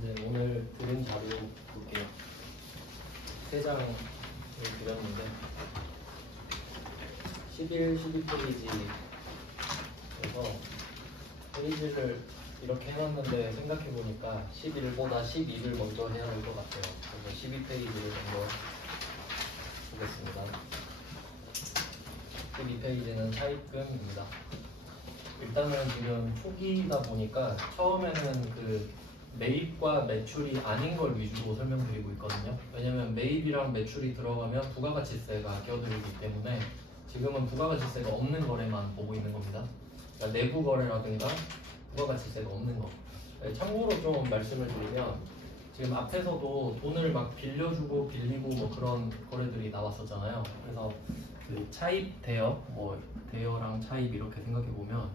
이제 오늘 드린 자료 볼게요. 3장을 드렸는데 11, 12페이지에서 페이지를 이렇게 해놨는데 생각해보니까 11보다 12를 먼저 해야 할 것 같아요. 그래서 12페이지를 먼저 보겠습니다. 12페이지는 차입금입니다. 일단은 지금 초기다 보니까 처음에는 그 매입과 매출이 아닌 걸 위주로 설명드리고 있거든요. 왜냐면 매입이랑 매출이 들어가면 부가가치세가 껴들기 때문에 지금은 부가가치세가 없는 거래만 보고 있는 겁니다. 그러니까 내부 거래라든가 부가가치세가 없는 거. 참고로 좀 말씀을 드리면 지금 앞에서도 돈을 막 빌려주고 빌리고 뭐 그런 거래들이 나왔었잖아요. 그래서 그 차입 대여, 뭐 대여랑 차입 이렇게 생각해 보면,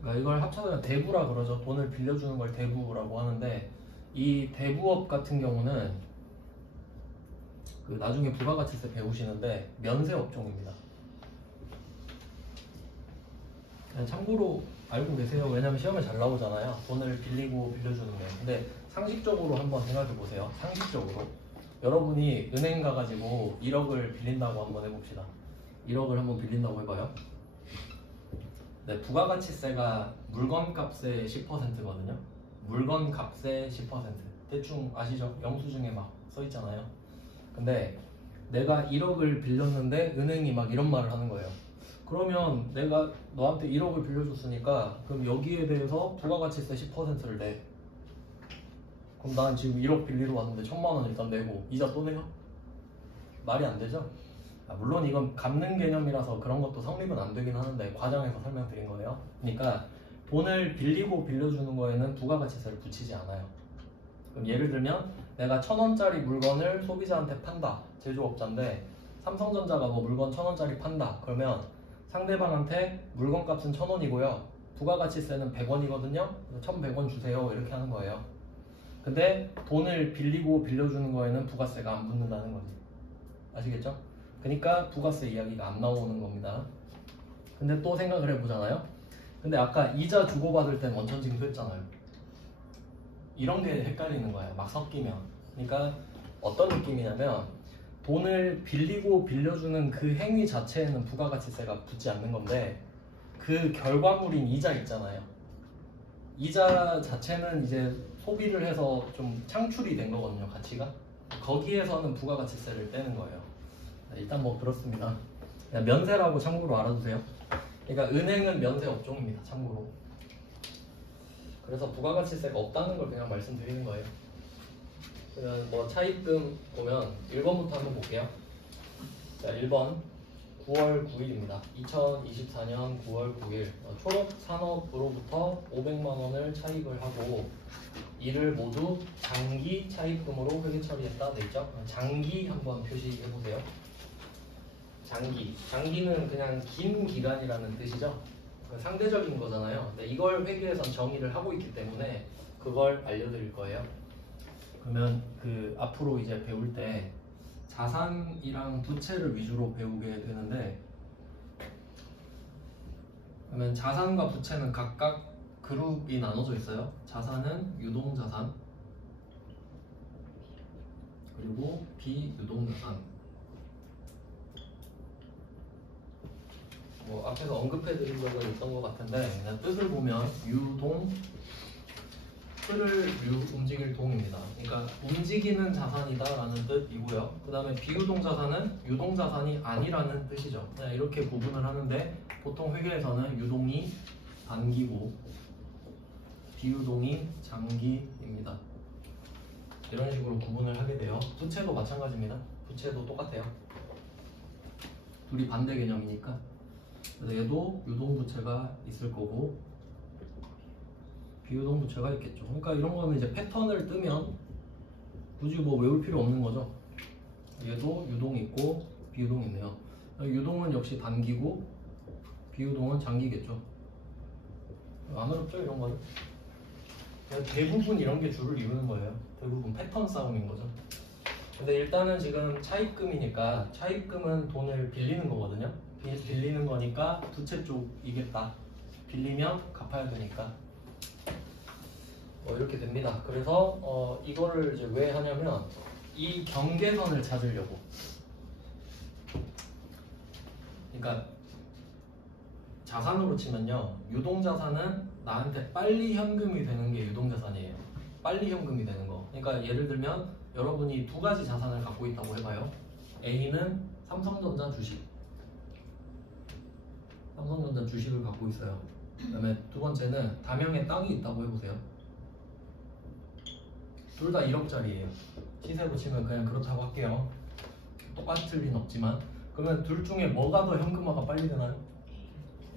그러니까 이걸 합쳐서 대부라 그러죠. 돈을 빌려주는 걸 대부라고 하는데, 이 대부업 같은 경우는 그 나중에 부가가치세 배우시는데 면세 업종입니다. 참고로 알고 계세요. 왜냐면 시험에 잘 나오잖아요. 돈을 빌리고 빌려주는 게. 근데 상식적으로 한번 생각해 보세요. 상식적으로 여러분이 은행 가가지고 1억을 빌린다고 한번 해봅시다. 1억을 한번 빌린다고 해봐요. 네, 부가가치세가 물건값의 10%거든요. 물건값의 10%. 대충 아시죠? 영수증에 막 써있잖아요. 근데 내가 1억을 빌렸는데 은행이 막 이런 말을 하는 거예요. 그러면 내가 너한테 1억을 빌려줬으니까 그럼 여기에 대해서 부가가치세 10%를 내. 그럼 난 지금 1억 빌리러 왔는데 1,000만 원 일단 내고 이자 또 내요? 말이 안 되죠? 물론 이건 갚는 개념이라서 그런 것도 성립은 안 되긴 하는데 과장해서 설명드린 거예요. 그러니까 돈을 빌리고 빌려주는 거에는 부가가치세를 붙이지 않아요. 그럼 예를 들면 내가 1,000원짜리 물건을 소비자한테 판다. 제조업자인데 삼성전자가 뭐 물건 1,000원짜리 판다. 그러면 상대방한테 물건값은 1,000원이고요. 부가가치세는 100원이거든요. 1,100원 주세요. 이렇게 하는 거예요. 근데 돈을 빌리고 빌려주는 거에는 부가세가 안 붙는다는 거지. 아시겠죠? 그러니까 부가세 이야기가 안 나오는 겁니다. 근데 또 생각을 해보잖아요. 근데 아까 이자 주고받을 땐 원천징수 했잖아요. 이런 게 헷갈리는 거예요. 막 섞이면. 그러니까 어떤 느낌이냐면 돈을 빌리고 빌려주는 그 행위 자체에는 부가가치세가 붙지 않는 건데 그 결과물인 이자 있잖아요. 이자 자체는 이제 소비를 해서 좀 창출이 된 거거든요. 가치가. 거기에서는 부가가치세를 떼는 거예요. 일단 뭐 그렇습니다. 면세라고 참고로 알아두세요. 그러니까 은행은 면세 업종입니다. 참고로. 그래서 부가가치세가 없다는 걸 그냥 말씀드리는 거예요. 그러면 뭐 차입금 보면 1번부터 한번 볼게요. 자, 1번 9월 9일입니다. 2024년 9월 9일 초록산업으로부터 500만 원을 차입을 하고 이를 모두 장기 차입금으로 회계 처리했다 되죠. 장기 한번 표시해 보세요. 장기. 장기는 그냥 긴 기간이라는 뜻이죠. 상대적인 거잖아요. 근데 이걸 회계에선 정의를 하고 있기 때문에 그걸 알려드릴 거예요. 그러면 그 앞으로 이제 배울 때 자산이랑 부채를 위주로 배우게 되는데, 그러면 자산과 부채는 각각 그룹이 나눠져 있어요. 자산은 유동자산 그리고 비유동자산. 뭐 앞에서 언급해드린 적은 있던 것 같은데 그냥 뜻을 보면 유동, 틀을 움직일 동입니다. 그러니까 움직이는 자산이다라는 뜻이고요. 그 다음에 비유동자산은 유동자산이 아니라는 뜻이죠. 이렇게 구분을 하는데 보통 회계에서는 유동이 단기고 비유동이 장기입니다. 이런 식으로 구분을 하게 돼요. 부채도 마찬가지입니다. 부채도 똑같아요. 둘이 반대 개념이니까. 그래서 얘도 유동부채가 있을 거고 비유동부채가 있겠죠. 그러니까 이런 거는 이제 패턴을 뜨면 굳이 뭐 외울 필요 없는 거죠. 얘도 유동이 있고 비유동이 있네요. 유동은 역시 단기고 비유동은 장기겠죠. 안 어렵죠 이런 거는? 대부분 이런 게 주를 이루는 거예요. 대부분 패턴 싸움인 거죠. 근데 일단은 지금 차입금이니까 차입금은 돈을 빌리는 거거든요. 빌리는 거니까 부채 쪽이겠다. 빌리면 갚아야 되니까. 이렇게 됩니다. 그래서 이거를 이제 왜 하냐면 이 경계선을 찾으려고. 그러니까 자산으로 치면요, 유동자산은 나한테 빨리 현금이 되는 게 유동자산이에요. 빨리 현금이 되는 거. 그러니까 예를 들면 여러분이 두 가지 자산을 갖고 있다고 해봐요. A는 삼성전자 주식, 삼성전자 주식을 갖고 있어요. 그 다음에 두 번째는 담양에 땅이 있다고 해보세요. 둘 다 1억짜리예요. 시세로 치면 그냥 그렇다고 할게요. 똑같을 리는 없지만. 그러면 둘 중에 뭐가 더 현금화가 빨리 되나요?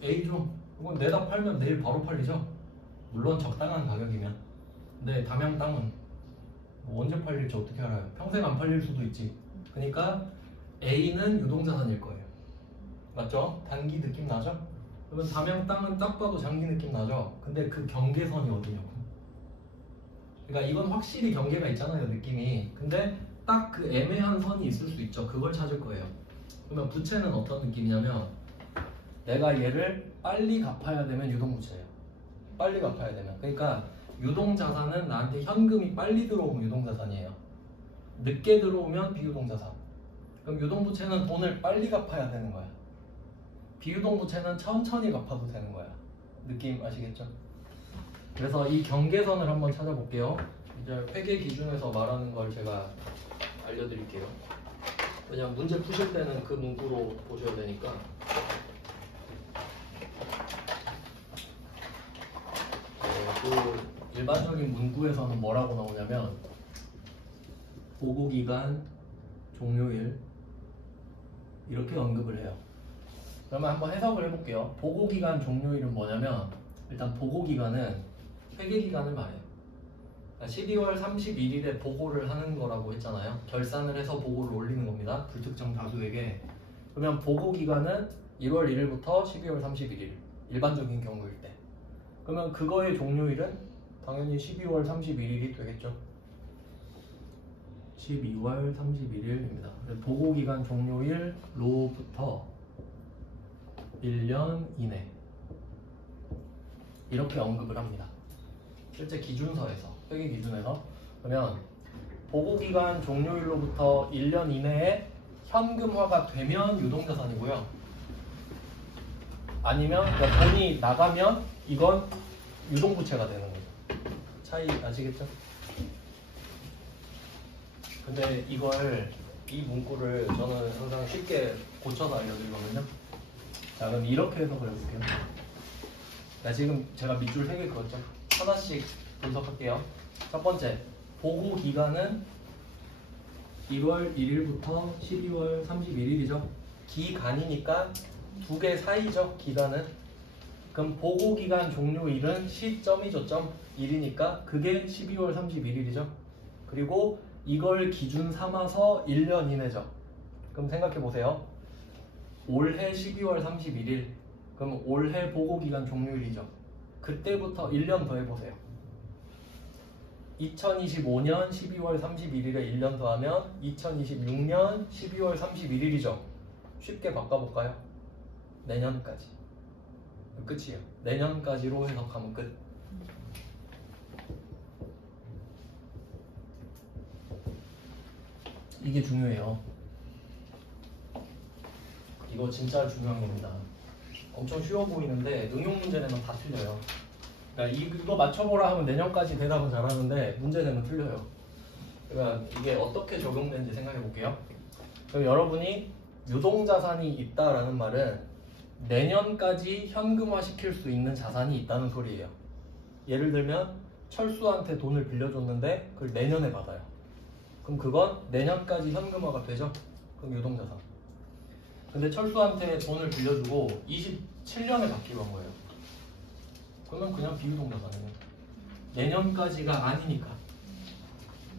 A죠. 이건 내다 팔면 내일 바로 팔리죠. 물론 적당한 가격이면. 근데 담양 땅은 뭐 언제 팔릴지 어떻게 알아요? 평생 안 팔릴 수도 있지. 그러니까 A는 유동자산일 거예요. 맞죠? 단기 느낌 나죠? 그러면 담양 땅은 딱 봐도 장기 느낌 나죠? 근데 그 경계선이 어디냐고. 그러니까 이건 확실히 경계가 있잖아요, 느낌이. 근데 딱 그 애매한 선이 있을 수 있죠. 그걸 찾을 거예요. 그러면 부채는 어떤 느낌이냐면 내가 얘를 빨리 갚아야 되면 유동부채예요. 빨리 갚아야 되면. 그러니까 유동자산은 나한테 현금이 빨리 들어오면 유동자산이에요. 늦게 들어오면 비유동자산. 그럼 유동부채는 돈을 빨리 갚아야 되는 거야. 비유동부채는 천천히 갚아도 되는 거야. 느낌 아시겠죠? 그래서 이 경계선을 한번 찾아볼게요. 이제 회계 기준에서 말하는 걸 제가 알려드릴게요. 왜냐면 문제 푸실 때는 그 문구로 보셔야 되니까. 그 일반적인 문구에서는 뭐라고 나오냐면 보고기간, 종료일 이렇게 언급을 해요. 그러면 한번 해석을 해볼게요. 보고기간, 종료일은 뭐냐면 일단 보고기간은 회계기간을 말해요. 12월 31일에 보고를 하는 거라고 했잖아요. 결산을 해서 보고를 올리는 겁니다. 불특정 다수에게. 그러면 보고기간은 1월 1일부터 12월 31일. 일반적인 경우일 때. 그러면 그거의 종료일은 당연히 12월 31일이 되겠죠. 12월 31일입니다. 보고기간 종료일로부터 1년 이내 이렇게 언급을 합니다. 실제 기준서에서, 회계 기준에서. 그러면 보고기간 종료일로부터 1년 이내에 현금화가 되면 유동자산이고요. 아니면 그러니까 돈이 나가면 이건 유동부채가 되는 거죠. 차이 아시겠죠? 근데 이걸, 이 문구를 저는 항상 쉽게 고쳐서 알려드리거든요. 자, 그럼 이렇게 해석을 해볼게요. 자, 지금 제가 밑줄 3개 그었죠? 하나씩 분석할게요. 첫 번째, 보고 기간은 1월 1일부터 12월 31일이죠. 기간이니까 두 개 사이죠, 기간은. 그럼 보고 기간 종료일은 시점이죠, 점 1이니까 그게 12월 31일이죠. 그리고 이걸 기준 삼아서 1년 이내죠. 그럼 생각해 보세요. 올해 12월 31일. 그럼 올해 보고기간 종료일이죠. 그때부터 1년 더 해보세요. 2025년 12월 31일에 1년 더하면 2026년 12월 31일이죠. 쉽게 바꿔볼까요? 내년까지. 끝이에요. 내년까지로 해석하면 끝. 이게 중요해요. 이거 진짜 중요한 겁니다. 엄청 쉬워 보이는데 응용 문제 내면 다 틀려요. 그러니까 이거 맞춰보라 하면 내년까지 대답은 잘하는데 문제 내면 틀려요. 그러니까 이게 어떻게 적용되는지 생각해 볼게요. 그럼 여러분이 유동자산이 있다라는 말은 내년까지 현금화 시킬 수 있는 자산이 있다는 소리예요. 예를 들면 철수한테 돈을 빌려줬는데 그걸 내년에 받아요. 그럼 그건 내년까지 현금화가 되죠? 그럼 유동자산. 근데 철수한테 돈을 빌려주고 27년에 받기로 한 거예요. 그러면 그냥 비유동자산이에요. 내년까지가 아니니까.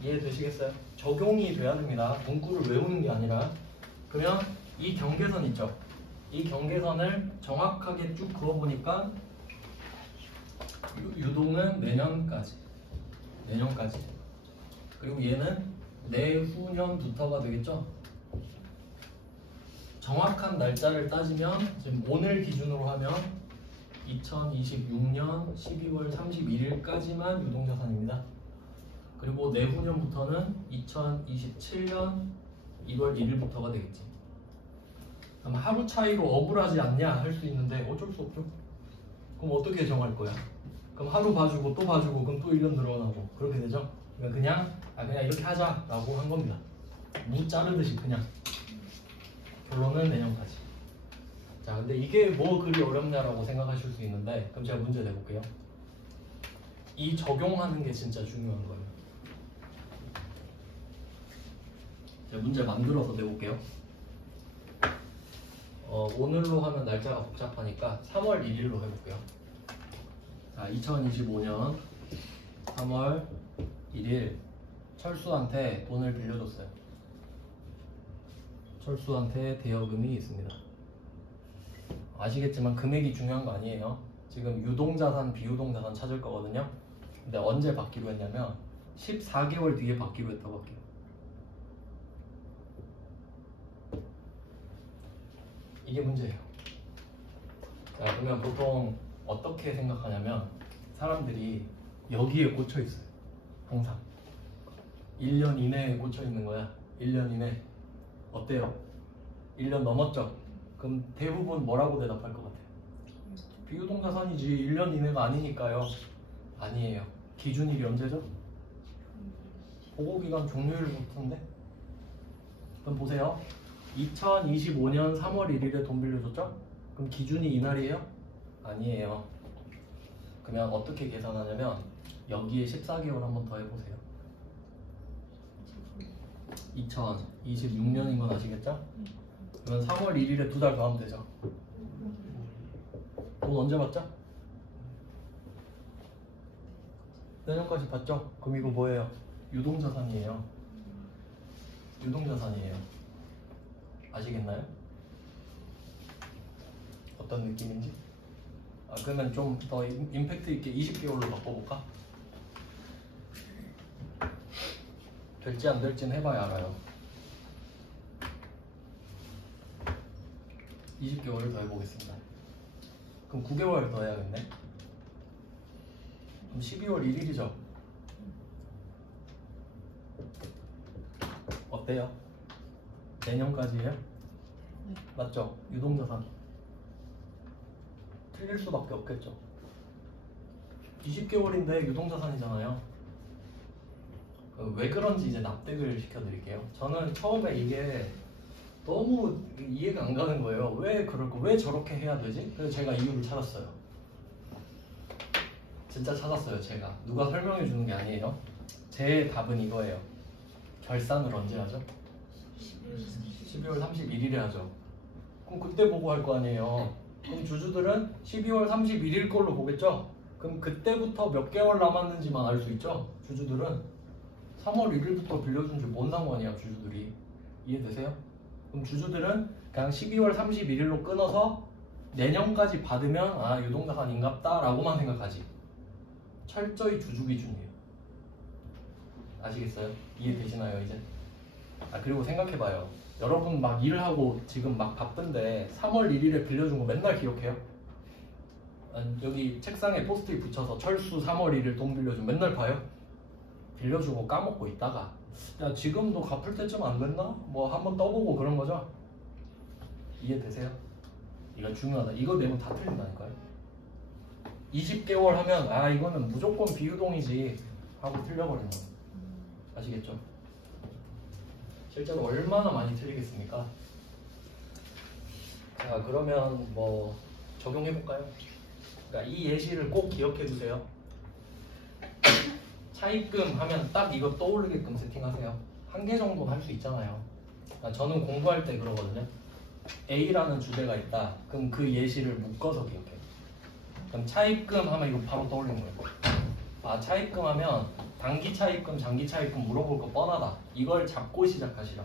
이해되시겠어요? 적용이 돼야 됩니다. 문구를 외우는 게 아니라. 그러면 이 경계선 있죠? 이 경계선을 정확하게 쭉 그어보니까 유동은 내년까지. 그리고 얘는 내후년부터가 되겠죠? 정확한 날짜를 따지면 지금 오늘 기준으로 하면 2026년 12월 31일까지만 유동자산입니다. 그리고 내후년부터는 2027년 1월 1일부터가 되겠지. 그럼 하루 차이로 억울하지 않냐 할 수 있는데 어쩔 수 없죠. 그럼 어떻게 정할 거야? 그럼 하루 봐주고 또 봐주고 그럼 또 1년 늘어나고 그렇게 되죠. 그냥 이렇게 하자라고 한 겁니다. 무 자르듯이 그냥. 결론은 내년까지. 자, 근데 이게 뭐 그리 어렵냐라고 생각하실 수 있는데 그럼 제가 문제 내볼게요. 이 적용하는 게 진짜 중요한 거예요. 제가 문제 만들어서 내볼게요. 오늘로 하면 날짜가 복잡하니까 3월 1일로 해볼게요. 자, 2025년 3월 1일 철수한테 돈을 빌려줬어요. 철수한테 대여금이 있습니다. 아시겠지만 금액이 중요한 거 아니에요. 지금 유동자산, 비유동자산 찾을 거거든요. 근데 언제 받기로 했냐면 14개월 뒤에 받기로 했다고 할게요. 이게 문제예요. 자, 그러면 보통 어떻게 생각하냐면 사람들이 여기에 꽂혀 있어요. 항상 1년 이내에 꽂혀 있는 거야. 1년 이내. 어때요? 1년 넘었죠? 그럼 대부분 뭐라고 대답할 것 같아요? 비유동자산이지 1년 이내가 아니니까요. 아니에요. 기준일이 언제죠? 보고기간 종료일부터인데? 그럼 보세요. 2025년 3월 1일에 돈 빌려줬죠? 그럼 기준이 이날이에요? 아니에요. 그러면 어떻게 계산하냐면 여기에 14개월 한번 더 해보세요. 2026년인 건 아시겠죠? 그러면 3월 1일에 2달 더 하면 되죠. 돈 언제 받죠? 내년까지 받죠? 그럼 이거 뭐예요? 유동자산이에요. 유동자산이에요. 아시겠나요? 어떤 느낌인지? 그러면 좀 더 임팩트 있게 20개월로 바꿔볼까? 될지 안 될지는 해봐야 알아요. 20개월을 더 해보겠습니다. 그럼 9개월 더 해야겠네. 그럼 12월 1일이죠. 어때요? 내년까지예요? 맞죠? 유동자산 틀릴 수밖에 없겠죠. 20개월인데 유동자산이잖아요. 왜 그런지 이제 납득을 시켜드릴게요. 저는 처음에 이게 너무 이해가 안 가는 거예요. 왜 그럴까? 왜 저렇게 해야 되지? 그래서 제가 이유를 찾았어요. 진짜 찾았어요. 제가 누가 설명해 주는 게 아니에요. 제 답은 이거예요. 결산을 언제 하죠? 12월 31일에 하죠. 그럼 그때 보고 할 거 아니에요. 그럼 주주들은 12월 31일 걸로 보겠죠? 그럼 그때부터 몇 개월 남았는지만 알 수 있죠? 주주들은 3월 1일부터 빌려준 지 뭔 상관이야, 주주들이. 이해되세요? 그럼 주주들은 그냥 12월 31일로 끊어서 내년까지 받으면 유동자산인갑다 라고만 생각하지. 철저히 주주 기준이에요. 아시겠어요? 이해되시나요 이제? 그리고 생각해봐요. 여러분 막 일하고 지금 막 바쁜데 3월 1일에 빌려준 거 맨날 기억해요? 여기 책상에 포스트잇 붙여서 철수 3월 1일 돈 빌려준 맨날 봐요? 빌려주고 까먹고 있다가 야 지금도 갚을 때쯤 안 됐나? 뭐 한번 떠보고 그런 거죠? 이해되세요? 이거 중요하다. 이거 내면 다 틀린다니까요. 20개월 하면 이거는 무조건 비유동이지 하고 틀려버리는 거. 아시겠죠? 실제로 얼마나 많이 틀리겠습니까? 자, 그러면 뭐 적용해볼까요? 그러니까 이 예시를 꼭 기억해 두세요. 차입금 하면 딱 이거 떠오르게끔 세팅하세요. 한 개 정도는 할 수 있잖아요. 저는 공부할 때 그러거든요. A라는 주제가 있다. 그럼 그 예시를 묶어서 기억해. 그럼 차입금 하면 이거 바로 떠올리는 거예요. 차입금 하면 단기 차입금, 장기 차입금 물어볼 거 뻔하다. 이걸 잡고 시작하시라.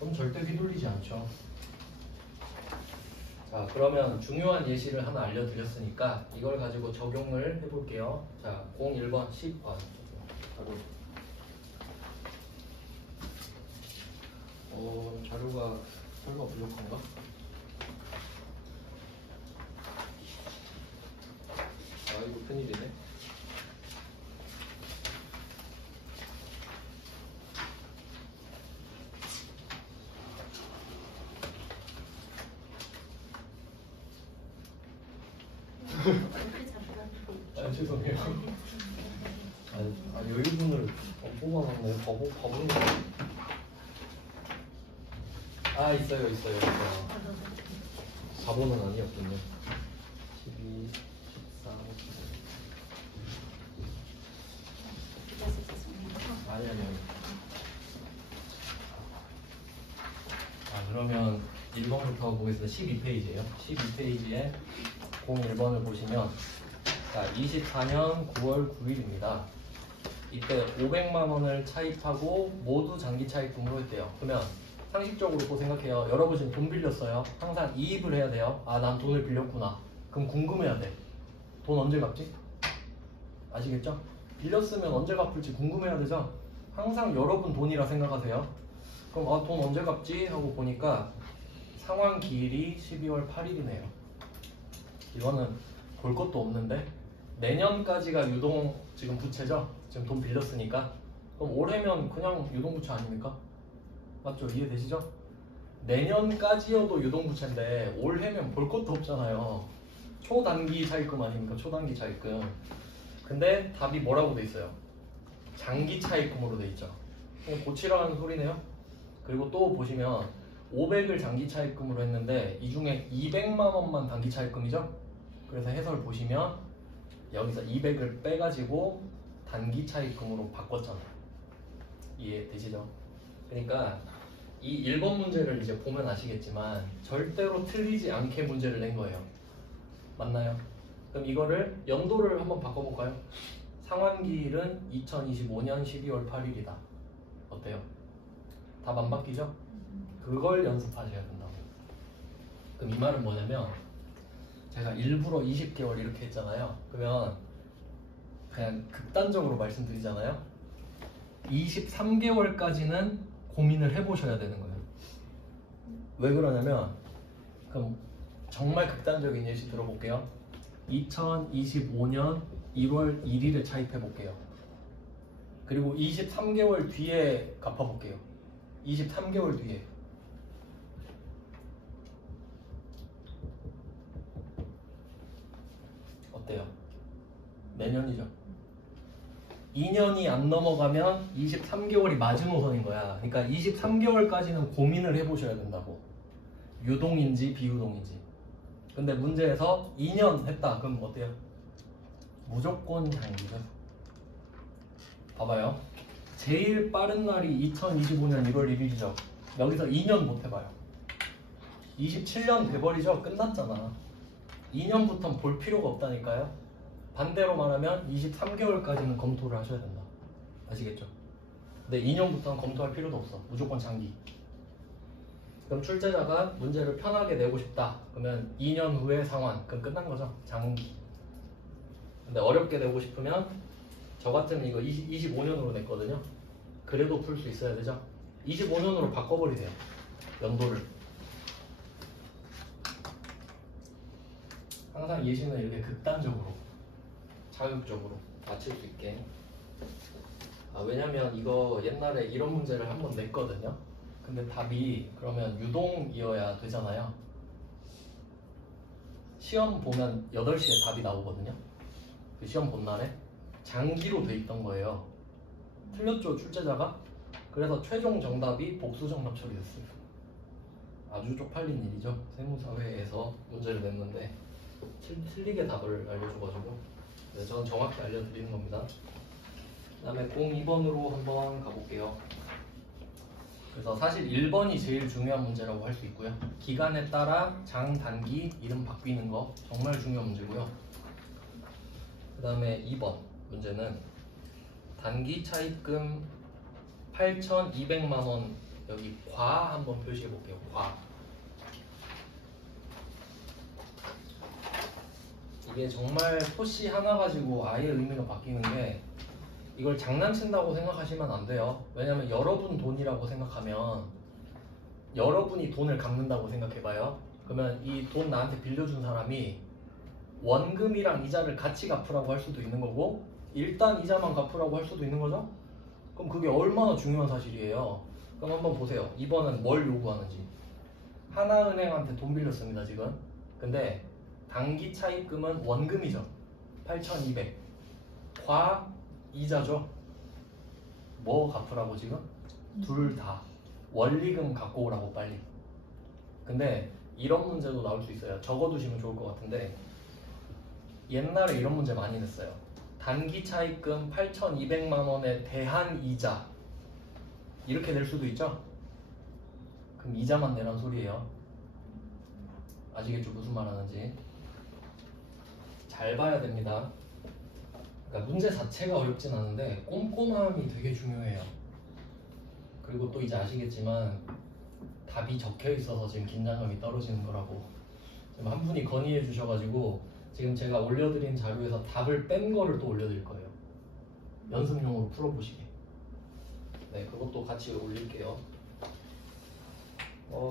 그럼 절대 휘둘리지 않죠. 자, 그러면 중요한 예시를 하나 알려드렸으니까 이걸 가지고 적용을 해볼게요. 자, 01번 10번. 자료가 설마 부족한가? 이거 큰일이네. 아, 죄송해요. 여기분을 뽑아놨네. 바보네. 아, 있어요. 4번은 아니었군요. 12, 13, 15. 아니요. 그러면 1번부터 보겠습니다. 12페이지예요. 12페이지에 01번을 보시면 자, 24년 9월 9일입니다. 이때 500만 원을 차입하고 모두 장기 차입금으로 했대요. 그러면 상식적으로 또 생각해요. 여러분 지금 돈 빌렸어요. 항상 이입을 해야 돼요. 아, 난 돈을 빌렸구나. 그럼 궁금해야 돼. 돈 언제 갚지? 아시겠죠? 빌렸으면 언제 갚을지 궁금해야 되죠? 항상 여러분 돈이라 생각하세요. 그럼 아, 돈 언제 갚지? 하고 보니까 상환 기일이 12월 8일이네요. 이거는 볼 것도 없는데 내년까지가 유동 지금 부채죠? 지금 돈 빌렸으니까. 그럼 올해면 그냥 유동부채 아닙니까? 맞죠? 이해되시죠? 내년까지여도 유동부채인데 올해면 볼 것도 없잖아요. 초단기 차입금 아닙니까? 초단기 차입금. 근데 답이 뭐라고 돼 있어요? 장기 차입금으로 돼 있죠. 고치라는 소리네요. 그리고 또 보시면 500을 장기 차입금으로 했는데 이 중에 200만 원만 단기 차입금이죠. 그래서 해설 보시면 여기서 200을 빼가지고 단기 차입금으로 바꿨잖아요. 이해되시죠? 그러니까 이 1번 문제를 이제 보면 아시겠지만 절대로 틀리지 않게 문제를 낸 거예요. 맞나요? 그럼 이거를 연도를 한번 바꿔볼까요? 상환기일은 2025년 12월 8일이다. 어때요? 답 안 바뀌죠? 그걸 연습하셔야 된다고. 그럼 이 말은 뭐냐면 제가 일부러 20개월 이렇게 했잖아요. 그러면 그냥 극단적으로 말씀드리잖아요. 23개월까지는 고민을 해보셔야 되는 거예요. 왜 그러냐면 그럼 정말 극단적인 예시 들어볼게요. 2025년 1월 1일에 차입해 볼게요. 그리고 23개월 뒤에 갚아볼게요. 23개월 뒤에. 어때요? 내년이죠. 2년이 안 넘어가면 23개월이 마지노선인 거야. 그러니까 23개월까지는 고민을 해보셔야 된다고. 유동인지 비유동인지. 근데 문제에서 2년 했다. 그럼 어때요? 무조건 장기죠. 봐봐요. 제일 빠른 날이 2025년 1월 1일이죠. 여기서 2년 못 해봐요. 27년 돼버리죠. 끝났잖아. 2년부터는 볼 필요가 없다니까요. 반대로 말하면 23개월까지는 검토를 하셔야 된다. 아시겠죠? 근데 2년부터는 검토할 필요도 없어. 무조건 장기. 그럼 출제자가 문제를 편하게 내고 싶다. 그러면 2년 후에 상환. 그럼 끝난 거죠. 장기. 근데 어렵게 내고 싶으면 저 같으면 이거 25년으로 냈거든요. 그래도 풀 수 있어야 되죠. 25년으로 바꿔버리세요. 연도를. 항상 예시는 이렇게 극단적으로 자극적으로 맞출 수 있게. 왜냐면 이거 옛날에 이런 문제를 한번 냈거든요. 근데 답이 그러면 유동이어야 되잖아요. 시험 보면 8시에 답이 나오거든요. 그 시험 본 날에 장기로 돼 있던 거예요. 틀렸죠, 출제자가? 그래서 최종 정답이 복수 정답 처리됐어요. 아주 쪽팔린 일이죠. 세무사회에서 문제를 냈는데 틀리게 답을 알려줘가지고. 저는 정확히 알려드리는 겁니다. 그 다음에 02번으로 한번 가볼게요. 그래서 사실 1번이 제일 중요한 문제라고 할 수 있고요. 기간에 따라 장, 단기, 이름 바뀌는 거 정말 중요한 문제고요. 그 다음에 2번 문제는 단기 차입금 8,200만원 여기 과 한번 표시해 볼게요. 과. 이게 정말 토시 하나 가지고 아예 의미가 바뀌는 게 이걸 장난친다고 생각하시면 안 돼요. 왜냐면 여러분 돈이라고 생각하면 여러분이 돈을 갚는다고 생각해봐요. 그러면 이 돈 나한테 빌려준 사람이 원금이랑 이자를 같이 갚으라고 할 수도 있는 거고 일단 이자만 갚으라고 할 수도 있는 거죠. 그럼 그게 얼마나 중요한 사실이에요. 그럼 한번 보세요. 이번은 뭘 요구하는지. 하나은행한테 돈 빌렸습니다 지금. 근데 단기 차입금은 원금이죠. 8,200 과 이자죠. 뭐 갚으라고 지금? 둘 다 원리금 갖고 오라고 빨리. 근데 이런 문제도 나올 수 있어요. 적어두시면 좋을 것 같은데 옛날에 이런 문제 많이 냈어요. 단기 차입금 8,200만 원에 대한 이자 이렇게 낼 수도 있죠. 그럼 이자만 내란 소리예요. 아시겠죠? 무슨 말 하는지. 잘 봐야 됩니다. 그러니까 문제 자체가 어렵진 않은데 꼼꼼함이 되게 중요해요. 그리고 또 이제 아시겠지만 답이 적혀 있어서 지금 긴장감이 떨어지는 거라고. 지금 한 분이 건의해 주셔가지고 지금 제가 올려드린 자료에서 답을 뺀 거를 또 올려드릴 거예요. 연습용으로 풀어보시게. 네, 그것도 같이 올릴게요.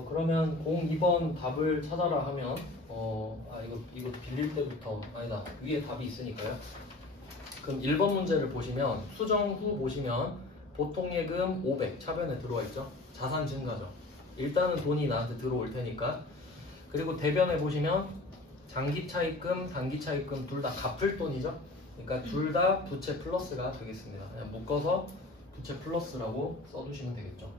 그러면 02번 답을 찾아라 하면 이거 빌릴 때부터 아니다. 위에 답이 있으니까요. 그럼 1번 문제를 보시면 수정 후 보시면 보통 예금 500 차변에 들어와 있죠. 자산 증가죠. 일단은 돈이 나한테 들어올 테니까. 그리고 대변에 보시면 장기 차입금, 단기 차입금 둘 다 갚을 돈이죠. 그러니까 둘 다 부채 플러스가 되겠습니다. 그냥 묶어서 부채 플러스라고 써주시면 되겠죠.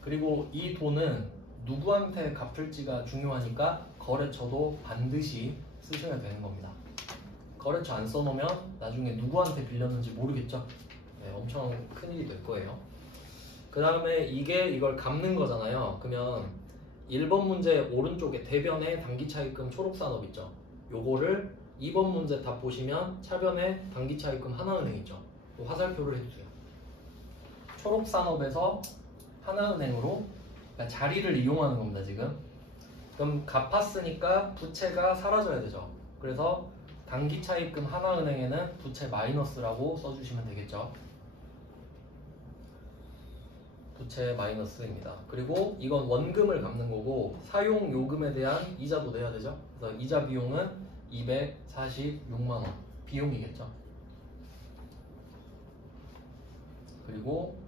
그리고 이 돈은 누구한테 갚을지가 중요하니까 거래처도 반드시 쓰셔야 되는 겁니다. 거래처 안 써놓으면 나중에 누구한테 빌렸는지 모르겠죠. 네, 엄청 큰일이 될 거예요. 그 다음에 이걸 갚는 거잖아요. 그러면 1번 문제 오른쪽에 대변에 단기 차입금 초록산업 있죠. 요거를 2번 문제 답 보시면 차변에 단기 차입금 하나은행 있죠. 화살표를 해주세요. 초록산업에서 하나은행으로 그러니까 자리를 이용하는 겁니다 지금. 그럼 갚았으니까 부채가 사라져야 되죠. 그래서 단기 차입금 하나은행에는 부채 마이너스라고 써주시면 되겠죠. 부채 마이너스입니다. 그리고 이건 원금을 갚는 거고 사용 요금에 대한 이자도 내야 되죠. 그래서 이자 비용은 246만 원 비용이겠죠. 그리고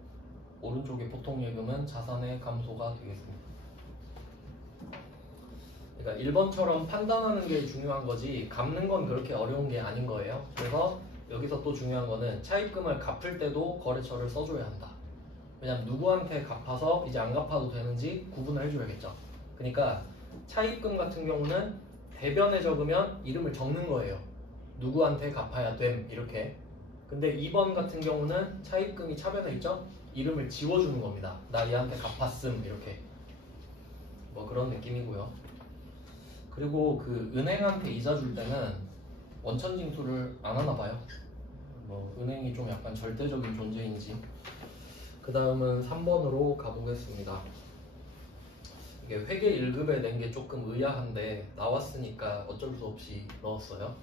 오른쪽에 보통 예금은 자산의 감소가 되겠습니다. 그러니까 1번처럼 판단하는 게 중요한 거지 갚는 건 그렇게 어려운 게 아닌 거예요. 그래서 여기서 또 중요한 거는 차입금을 갚을 때도 거래처를 써줘야 한다. 왜냐면 누구한테 갚아서 이제 안 갚아도 되는지 구분을 해줘야겠죠. 그러니까 차입금 같은 경우는 대변에 적으면 이름을 적는 거예요. 누구한테 갚아야 됨 이렇게. 근데 2번 같은 경우는 차입금이 차변에 있죠. 이름을 지워주는 겁니다. 나 얘한테 갚았음 이렇게. 뭐 그런 느낌이고요. 그리고 그 은행한테 이자 줄 때는 원천징수를 안 하나 봐요. 뭐 은행이 좀 약간 절대적인 존재인지. 그 다음은 3번으로 가보겠습니다. 이게 회계 1급에 낸 게 조금 의아한데 나왔으니까 어쩔 수 없이 넣었어요.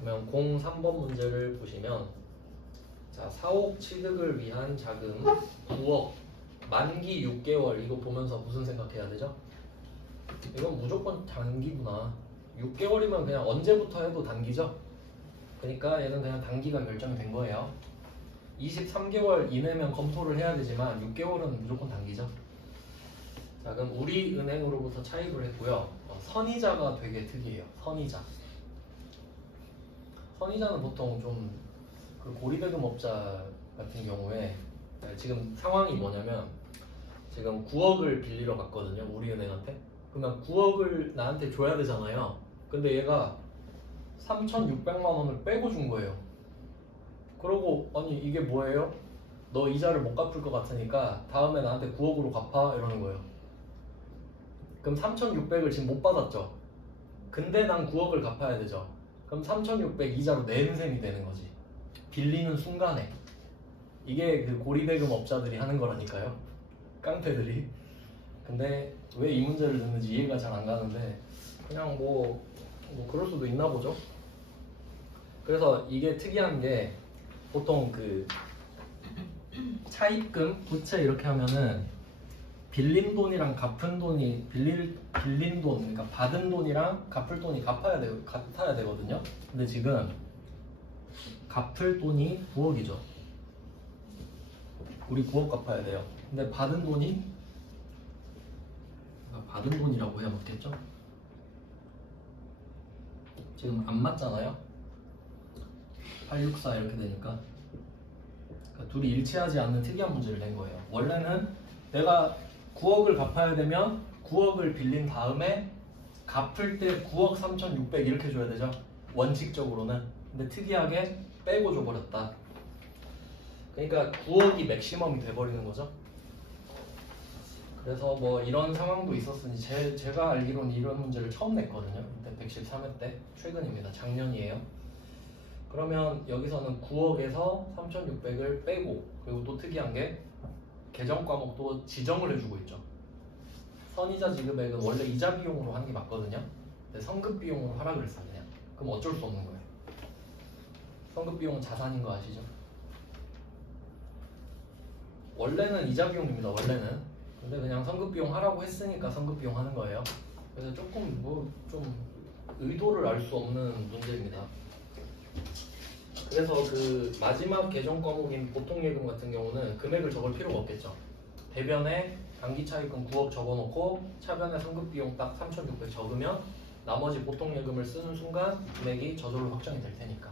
그러면 03번 문제를 보시면 자 4억 취득을 위한 자금 9억 만기 6개월 이거 보면서 무슨 생각해야 되죠? 이건 무조건 단기구나. 6개월이면 그냥 언제부터 해도 단기죠? 그러니까 얘는 그냥 단기가 결정이 된 거예요. 23개월 이내면 검토를 해야 되지만 6개월은 무조건 단기죠. 자 그럼 우리 은행으로부터 차입을 했고요. 선이자가 되게 특이해요. 선이자는 보통 좀 그 고리대금업자 같은 경우에 지금 상황이 뭐냐면 지금 9억을 빌리러 갔거든요. 우리 은행한테. 그러면 9억을 나한테 줘야 되잖아요. 근데 얘가 3,600만 원을 빼고 준 거예요. 그러고 아니 이게 뭐예요? 너 이자를 못 갚을 것 같으니까 다음에 나한테 9억으로 갚아 이러는 거예요. 그럼 3,600을 지금 못 받았죠. 근데 난 9억을 갚아야 되죠. 그럼 3,600 이자로 내는 셈이 되는 거지. 빌리는 순간에. 이게 그 고리대금 업자들이 하는 거라니까요. 깡패들이. 근데 왜 이 문제를 넣는지 이해가 잘 안 가는데 그냥 뭐 그럴 수도 있나 보죠. 그래서 이게 특이한 게 보통 그 차입금, 부채 이렇게 하면은 빌린 돈이랑 갚은 돈이 빌린 돈, 그러니까 받은 돈이랑 갚을 돈이 같아야 되거든요. 근데 지금 갚을 돈이 9억이죠. 우리 9억 갚아야 돼요. 근데 받은 돈이 받은 돈이라고 해야 맞겠죠? 지금 안 맞잖아요. 864 이렇게 되니까 그러니까 둘이 일치하지 않는 특이한 문제를 낸 거예요. 원래는 내가 9억을 갚아야 되면 9억을 빌린 다음에 갚을 때 9억 3,600 이렇게 줘야 되죠. 원칙적으로는. 근데 특이하게 빼고 줘버렸다. 그러니까 9억이 맥시멈이 돼버리는 거죠. 그래서 뭐 이런 상황도 있었으니 제가 알기로는 이런 문제를 처음 냈거든요. 그때 113회 때 최근입니다. 작년이에요. 그러면 여기서는 9억에서 3,600을 빼고 그리고 또 특이한 게 계정 과목도 지정을 해주고 있죠. 선이자 지급액은 원래 이자 비용으로 하는 게 맞거든요. 근데 성급 비용으로 하라 그랬어요. 그냥. 그럼 어쩔 수 없는 거예요. 성급 비용은 자산인 거 아시죠? 원래는 이자 비용입니다. 원래는. 근데 그냥 성급 비용 하라고 했으니까 성급 비용 하는 거예요. 그래서 조금 뭐 좀 의도를 알 수 없는 문제입니다. 그래서 그 마지막 계정 과목인 보통예금 같은 경우는 금액을 적을 필요가 없겠죠. 대변에 단기차입금 9억 적어놓고 차변에 성급비용 딱 3,600 적으면 나머지 보통예금을 쓰는 순간 금액이 저절로 확정이 될 테니까.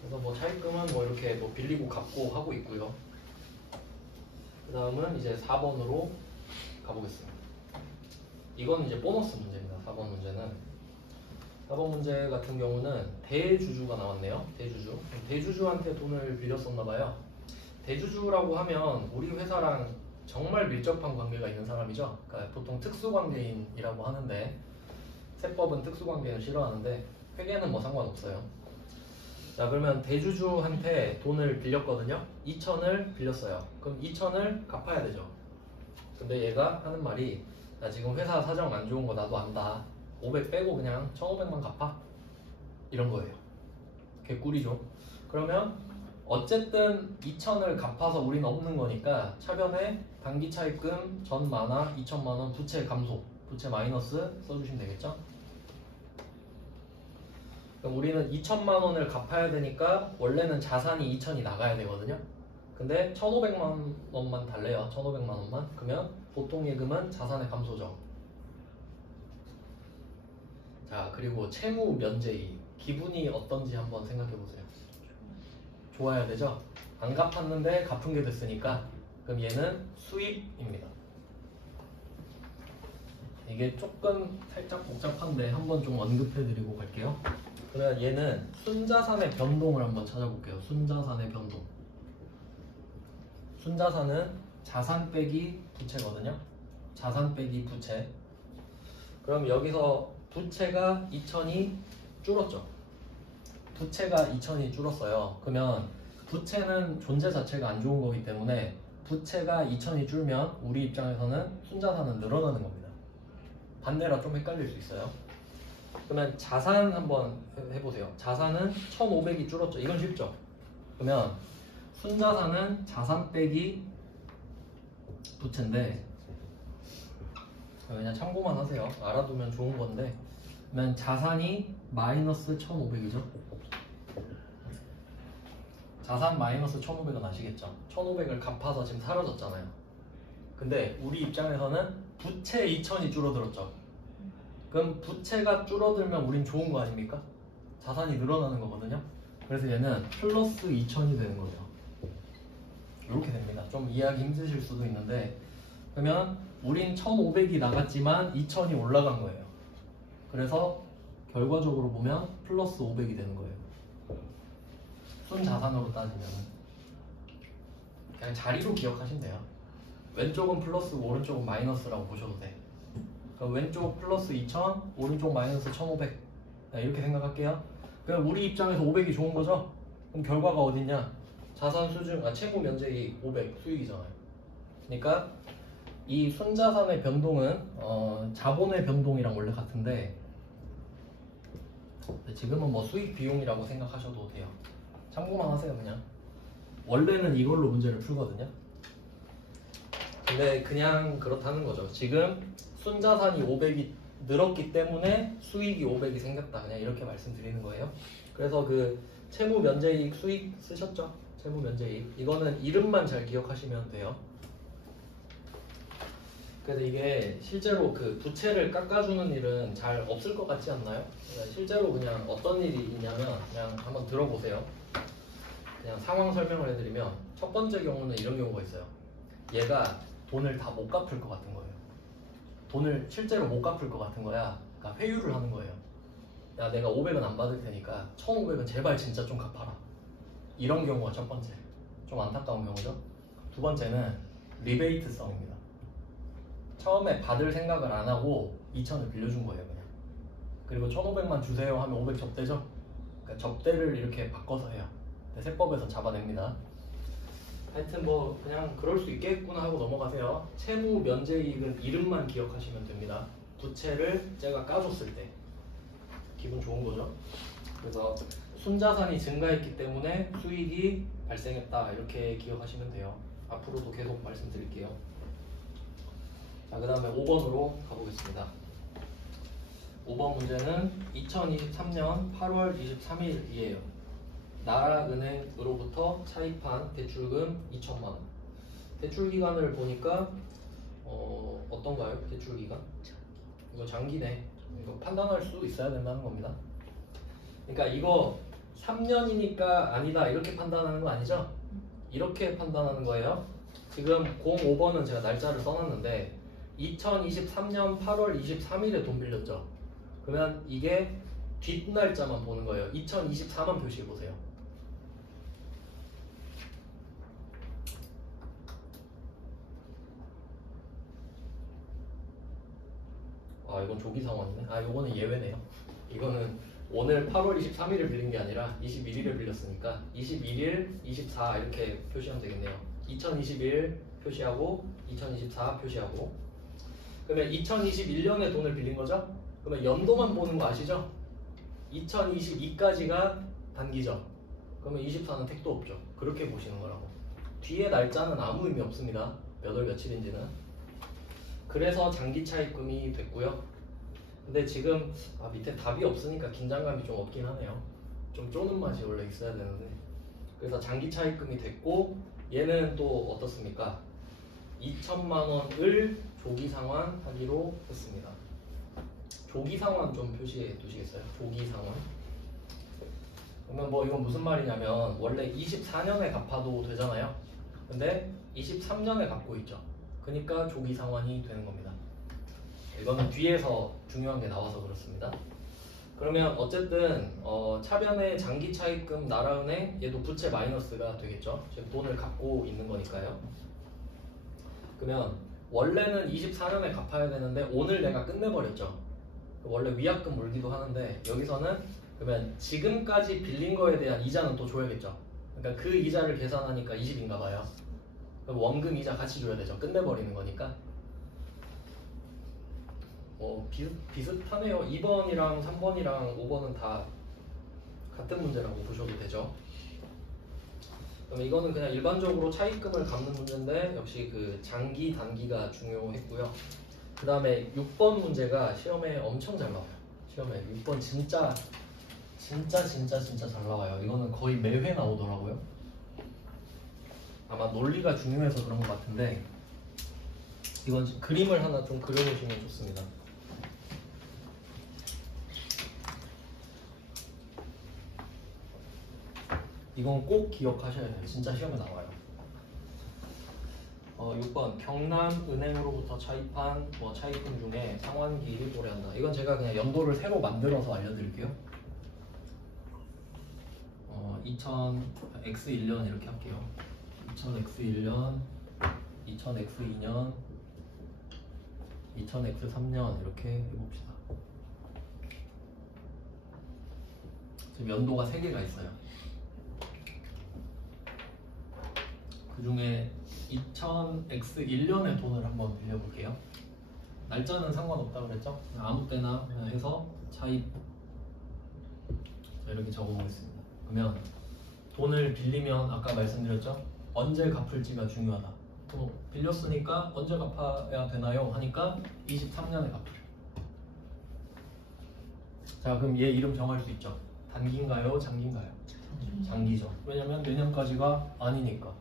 그래서 뭐 차입금은 뭐 이렇게 뭐 빌리고 갚고 하고 있고요. 그 다음은 이제 4번으로 가보겠습니다. 이건 이제 보너스 문제입니다. 4번 문제는. 4번 문제 같은 경우는 대주주가 나왔네요. 대주주한테 돈을 빌렸었나봐요. 대주주라고 하면 우리 회사랑 정말 밀접한 관계가 있는 사람이죠. 그러니까 보통 특수관계인이라고 하는데 세법은 특수관계인을 싫어하는데 회계는 뭐 상관없어요. 자, 그러면 대주주한테 돈을 빌렸거든요. 2천을 빌렸어요. 그럼 2천을 갚아야 되죠. 근데 얘가 하는 말이 나 지금 회사 사정 안 좋은 거 나도 안다. 500 빼고 그냥 1,500만 갚아. 이런 거예요. 개꿀이죠. 그러면 어쨌든 2천을 갚아서 우리는 없는 거니까 차변에 단기 차입금 전 만화 2천만 원 부채 감소, 부채 마이너스 써주시면 되겠죠. 그럼 우리는 2천만 원을 갚아야 되니까 원래는 자산이 2천이 나가야 되거든요. 근데 1,500만 원만 달래요. 1,500만 원만. 그러면 보통 예금은 자산의 감소죠. 자, 그리고 채무 면제이 기분이 어떤지 한번 생각해 보세요. 좋아야 되죠? 안 갚았는데 갚은 게 됐으니까 그럼 얘는 수입입니다. 이게 조금 살짝 복잡한데 한번 좀 언급해 드리고 갈게요. 그러면 얘는 순자산의 변동을 한번 찾아볼게요. 순자산의 변동. 순자산은 자산 빼기 부채거든요. 자산 빼기 부채. 그럼 여기서 부채가 2천이 줄었죠. 부채가 2천이 줄었어요. 그러면 부채는 존재 자체가 안 좋은 거기 때문에 부채가 2천이 줄면 우리 입장에서는 순자산은 늘어나는 겁니다. 반대라 좀 헷갈릴 수 있어요. 그러면 자산 한번 해보세요. 자산은 1,500이 줄었죠. 이건 쉽죠. 그러면 순자산은 자산 빼기 부채인데 그냥 참고만 하세요. 알아두면 좋은 건데 그러면 자산이 마이너스 1,500이죠. 자산 마이너스 1,500은 아시겠죠? 1,500을 갚아서 지금 사라졌잖아요. 근데 우리 입장에서는 부채 2천이 줄어들었죠. 그럼 부채가 줄어들면 우린 좋은 거 아닙니까? 자산이 늘어나는 거거든요. 그래서 얘는 플러스 2천이 되는 거예요. 이렇게 됩니다. 좀 이해하기 힘드실 수도 있는데 그러면 우린 1,500이 나갔지만 2천이 올라간 거예요. 그래서 결과적으로 보면 플러스 500이 되는 거예요. 순자산으로 따지면 그냥 자리로 기억하시면 돼요. 왼쪽은 플러스고 오른쪽은 마이너스라고 보셔도 돼. 그럼 왼쪽 플러스 2,000, 오른쪽 마이너스 1,500 이렇게 생각할게요. 그럼 우리 입장에서 500이 좋은 거죠? 그럼 결과가 어딨냐? 자산 수준, 채무 면적이 500 수익이잖아요. 그러니까 이 순자산의 변동은 자본의 변동이랑 원래 같은데 지금은 뭐 수익 비용이라고 생각하셔도 돼요. 참고만 하세요. 그냥 원래는 이걸로 문제를 풀거든요. 근데 그냥 그렇다는 거죠. 지금 순자산이 500이 늘었기 때문에 수익이 500이 생겼다. 그냥 이렇게 말씀드리는 거예요. 그래서 그 채무 면제이익 수익 쓰셨죠? 채무 면제이익. 이거는 이름만 잘 기억하시면 돼요. 그래서 이게 실제로 그 부채를 깎아주는 일은 잘 없을 것 같지 않나요? 그러니까 실제로 그냥 어떤 일이 있냐면 그냥 한번 들어보세요. 그냥 상황 설명을 해드리면 첫 번째 경우는 이런 경우가 있어요. 얘가 돈을 다 못 갚을 것 같은 거예요. 돈을 실제로 못 갚을 것 같은 거야. 그러니까 회유를 하는 거예요. 야, 내가 500원 안 받을 테니까 1,500원 제발 진짜 좀 갚아라. 이런 경우가 첫 번째. 좀 안타까운 경우죠. 두 번째는 리베이트성입니다. 처음에 받을 생각을 안 하고 2,000을 빌려준 거예요, 그냥. 그리고 1,500만 주세요 하면 500 접대죠. 그러니까 접대를 이렇게 바꿔서 해요. 세법에서 잡아냅니다. 하여튼 뭐 그냥 그럴 수 있겠구나 하고 넘어가세요. 채무 면제이익은 이름만 기억하시면 됩니다. 부채를 제가 까줬을 때 기분 좋은 거죠. 그래서 순자산이 증가했기 때문에 수익이 발생했다 이렇게 기억하시면 돼요. 앞으로도 계속 말씀드릴게요. 자, 그 다음에 5번으로 가보겠습니다. 5번 문제는 2023년 8월 23일이에요. 나라은행으로부터 차입한 대출금 2천만원. 대출기간을 보니까 어떤가요? 대출기간? 이거 장기네. 이거 판단할 수 있어야 된다는 겁니다. 그러니까 이거 3년이니까 아니다 이렇게 판단하는 거 아니죠? 이렇게 판단하는 거예요. 지금 05번은 제가 날짜를 써놨는데 2023년 8월 23일에 돈 빌렸죠. 그러면 이게 뒷날짜만 보는 거예요. 2024만 표시해 보세요. 아, 이건 조기 상환이네. 아, 이거는 예외네요. 이거는 오늘 8월 23일을 빌린 게 아니라 21일을 빌렸으니까 21일, 24 이렇게 표시하면 되겠네요. 2021 표시하고 2024 표시하고. 그러면 2021년에 돈을 빌린 거죠? 그러면 연도만 보는 거 아시죠? 2022까지가 단기죠. 그러면 24는 택도 없죠. 그렇게 보시는 거라고. 뒤에 날짜는 아무 의미 없습니다. 몇 월 며칠인지는. 그래서 장기 차입금이 됐고요. 근데 지금 밑에 답이 없으니까 긴장감이 좀 없긴 하네요. 좀 쪼는 맛이 원래 있어야 되는데. 그래서 장기 차입금이 됐고 얘는 또 어떻습니까? 2천만 원을 조기 상환하기로 했습니다. 조기 상환 좀 표시해 두시겠어요? 조기 상환. 그러면 뭐 이건 무슨 말이냐면 원래 24년에 갚아도 되잖아요. 근데 23년에 갚고 있죠. 그러니까 조기 상환이 되는 겁니다. 이거는 뒤에서 중요한 게 나와서 그렇습니다. 그러면 어쨌든 차변의 장기 차입금 나라은행 얘도 부채 마이너스가 되겠죠. 지금 돈을 갖고 있는 거니까요. 그러면 원래는 24년에 갚아야 되는데 오늘 내가 끝내버렸죠. 원래 위약금 물기도 하는데 여기서는 그러면 지금까지 빌린 거에 대한 이자는 또 줘야겠죠. 그러니까 그 이자를 계산하니까 20인가 봐요. 그럼 원금 이자 같이 줘야 되죠. 끝내버리는 거니까. 비슷하네요. 2번이랑 3번이랑 5번은 다 같은 문제라고 보셔도 되죠. 그럼 이거는 그냥 일반적으로 차입금을 갚는 문제인데 역시 그 장기 단기가 중요했고요. 그 다음에 6번 문제가 시험에 엄청 잘 나와요. 시험에 6번 진짜 잘 나와요. 이거는 거의 매회 나오더라고요. 아마 논리가 중요해서 그런 것 같은데 이건 그림을 하나 좀 그려보시면 좋습니다. 이건 꼭 기억하셔야 돼요. 진짜 시험에 나와요. 6번 경남은행으로부터 차입한 차입금 중에 상환기일을 고려한다. 이건 제가 그냥 연도를 새로 만들어서 알려드릴게요. 2000X1년 이렇게 할게요. 2000X1년, 2000X2년, 2000X3년 이렇게 해봅시다. 지금 연도가 3개가 있어요. 그 중에 2000X1년에 돈을 한번 빌려볼게요. 날짜는 상관없다고 그랬죠? 아무 때나 해서 차입 이렇게 적어보겠습니다. 그러면 돈을 빌리면 아까 말씀드렸죠? 언제 갚을지가 중요하다. 빌렸으니까 언제 갚아야 되나요? 하니까 23년에 갚으래. 자, 그럼 얘 이름 정할 수 있죠. 단기인가요? 장기인가요? 장기죠. 왜냐면 내년까지가 아니니까.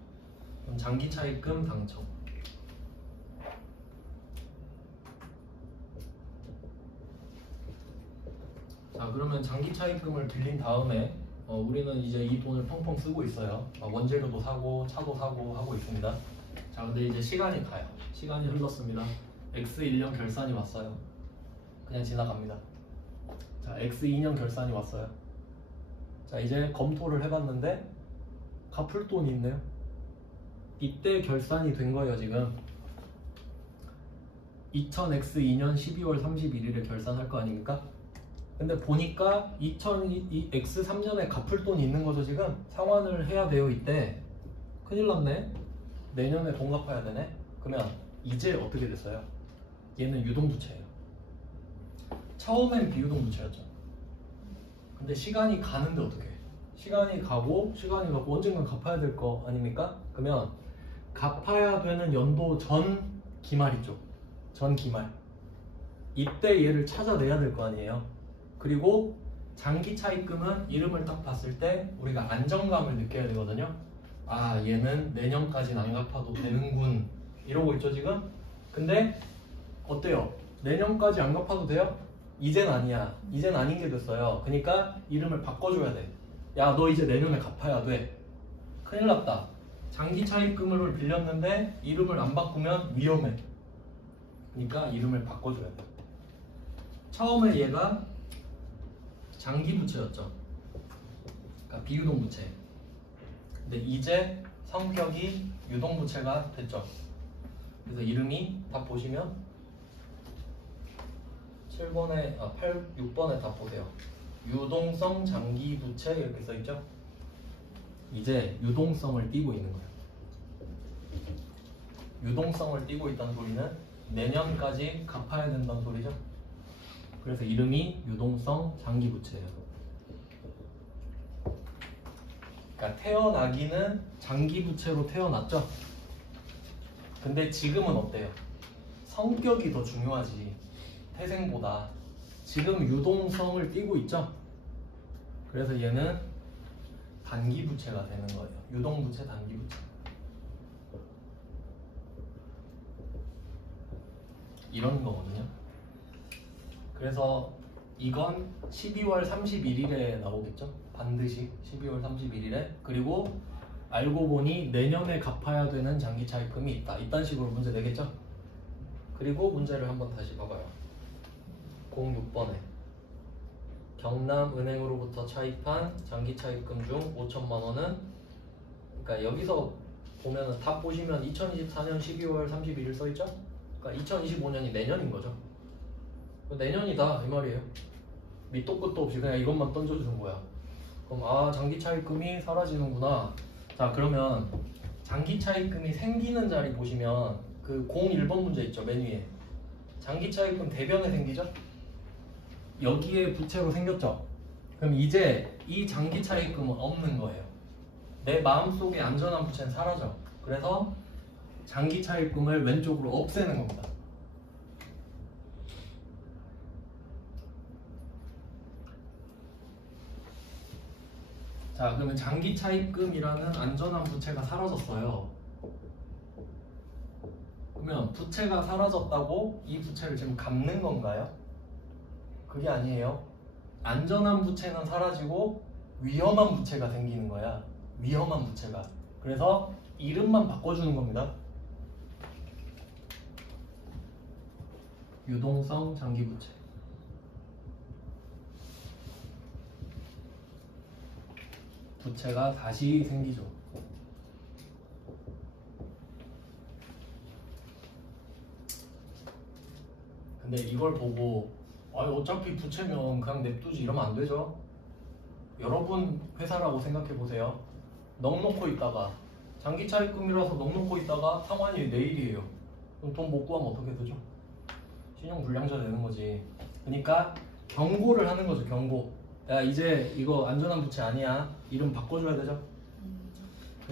그럼 장기 차입금 당첨. 자, 그러면 장기 차입금을 빌린 다음에 우리는 이제 이 돈을 펑펑 쓰고 있어요. 원재료도 사고 차도 사고 하고 있습니다. 자, 근데 이제 시간이 가요. 시간이 흘렀습니다. X 1년 결산이 왔어요. 그냥 지나갑니다. 자, X 2년 결산이 왔어요. 자, 이제 검토를 해봤는데 갚을 돈이 있네요. 이때 결산이 된 거예요. 지금 2000X2년 12월 31일에 결산할 거 아닙니까? 근데 보니까 2000X3년에 갚을 돈이 있는 거죠. 지금 상환을 해야 돼요. 이때 큰일 났네. 내년에 돈 갚아야 되네. 그러면 이제 어떻게 됐어요? 얘는 유동부채예요. 처음엔 비유동부채였죠. 근데 시간이 가는데 어떻게 해? 시간이 가고 언젠간 갚아야 될 거 아닙니까? 그러면 갚아야 되는 연도 전 기말 있죠. 전 기말. 이때 얘를 찾아내야 될 거 아니에요. 그리고 장기 차입금은 이름을 딱 봤을 때 우리가 안정감을 느껴야 되거든요. 아, 얘는 내년까지는 안 갚아도 되는군 이러고 있죠 지금. 근데 어때요? 내년까지 안 갚아도 돼요? 이젠 아니야. 이젠 아닌 게 됐어요. 그러니까 이름을 바꿔줘야 돼. 야, 너 이제 내년에 갚아야 돼. 큰일 났다. 장기 차입금을 빌렸는데 이름을 안 바꾸면 위험해. 그러니까 이름을 바꿔줘야 돼. 처음에 얘가 장기 부채였죠. 그러니까 비유동 부채. 근데 이제 성격이 유동 부채가 됐죠. 그래서 이름이 다 보시면 6번에 다 보세요. 유동성 장기 부채 이렇게 써 있죠. 이제 유동성을 띠고 있는 거예요. 유동성을 띠고 있다는 소리는 내년까지 갚아야 된다는 소리죠. 그래서 이름이 유동성 장기 부채예요. 그러니까 태어나기는 장기 부채로 태어났죠. 근데 지금은 어때요? 성격이 더 중요하지. 태생보다. 지금 유동성을 띠고 있죠. 그래서 얘는 단기 부채가 되는 거예요. 유동 부채, 단기 부채. 이런 거거든요. 그래서 이건 12월 31일에 나오겠죠? 반드시 12월 31일에. 그리고 알고 보니 내년에 갚아야 되는 장기 차입금이 있다. 이딴 식으로 문제 내겠죠? 그리고 문제를 한번 다시 봐봐요. 06번에 경남은행으로부터 차입한 장기 차입금 중 5천만 원은, 그러니까 여기서 보면은 답 보시면 2024년 12월 31일 써있죠? 그러니까 2025년이 내년인 거죠. 내년이다 이 말이에요. 밑도 끝도 없이 그냥 이것만 던져주는 거야. 그럼 아, 장기 차입금이 사라지는구나. 자, 그러면 장기 차입금이 생기는 자리 보시면 그 01번 문제 있죠, 맨 위에. 장기 차입금 대변에 생기죠? 여기에 부채로 생겼죠? 그럼 이제 이 장기 차입금은 없는 거예요. 내 마음속에 안전한 부채는 사라져. 그래서 장기 차입금을 왼쪽으로 없애는 겁니다. 자, 그러면 장기 차입금이라는 안전한 부채가 사라졌어요. 그러면 부채가 사라졌다고 이 부채를 지금 갚는 건가요? 그게 아니에요. 안전한 부채는 사라지고 위험한 부채가 생기는 거야. 위험한 부채가. 그래서 이름만 바꿔주는 겁니다. 유동성 장기 부채. 부채가 다시 생기죠. 근데 이걸 보고 어차피 부채면 그냥 냅두지 이러면 안 되죠. 여러분 회사라고 생각해 보세요. 넉놓고 있다가 장기 차입금이라서 넉놓고 있다가 상환이 내일이에요. 그럼 돈 못 구하면 어떻게 되죠? 신용 불량자 되는 거지. 그러니까 경고를 하는 거죠. 경고. 야, 이제 이거 안전한 부채 아니야. 이름 바꿔줘야 되죠.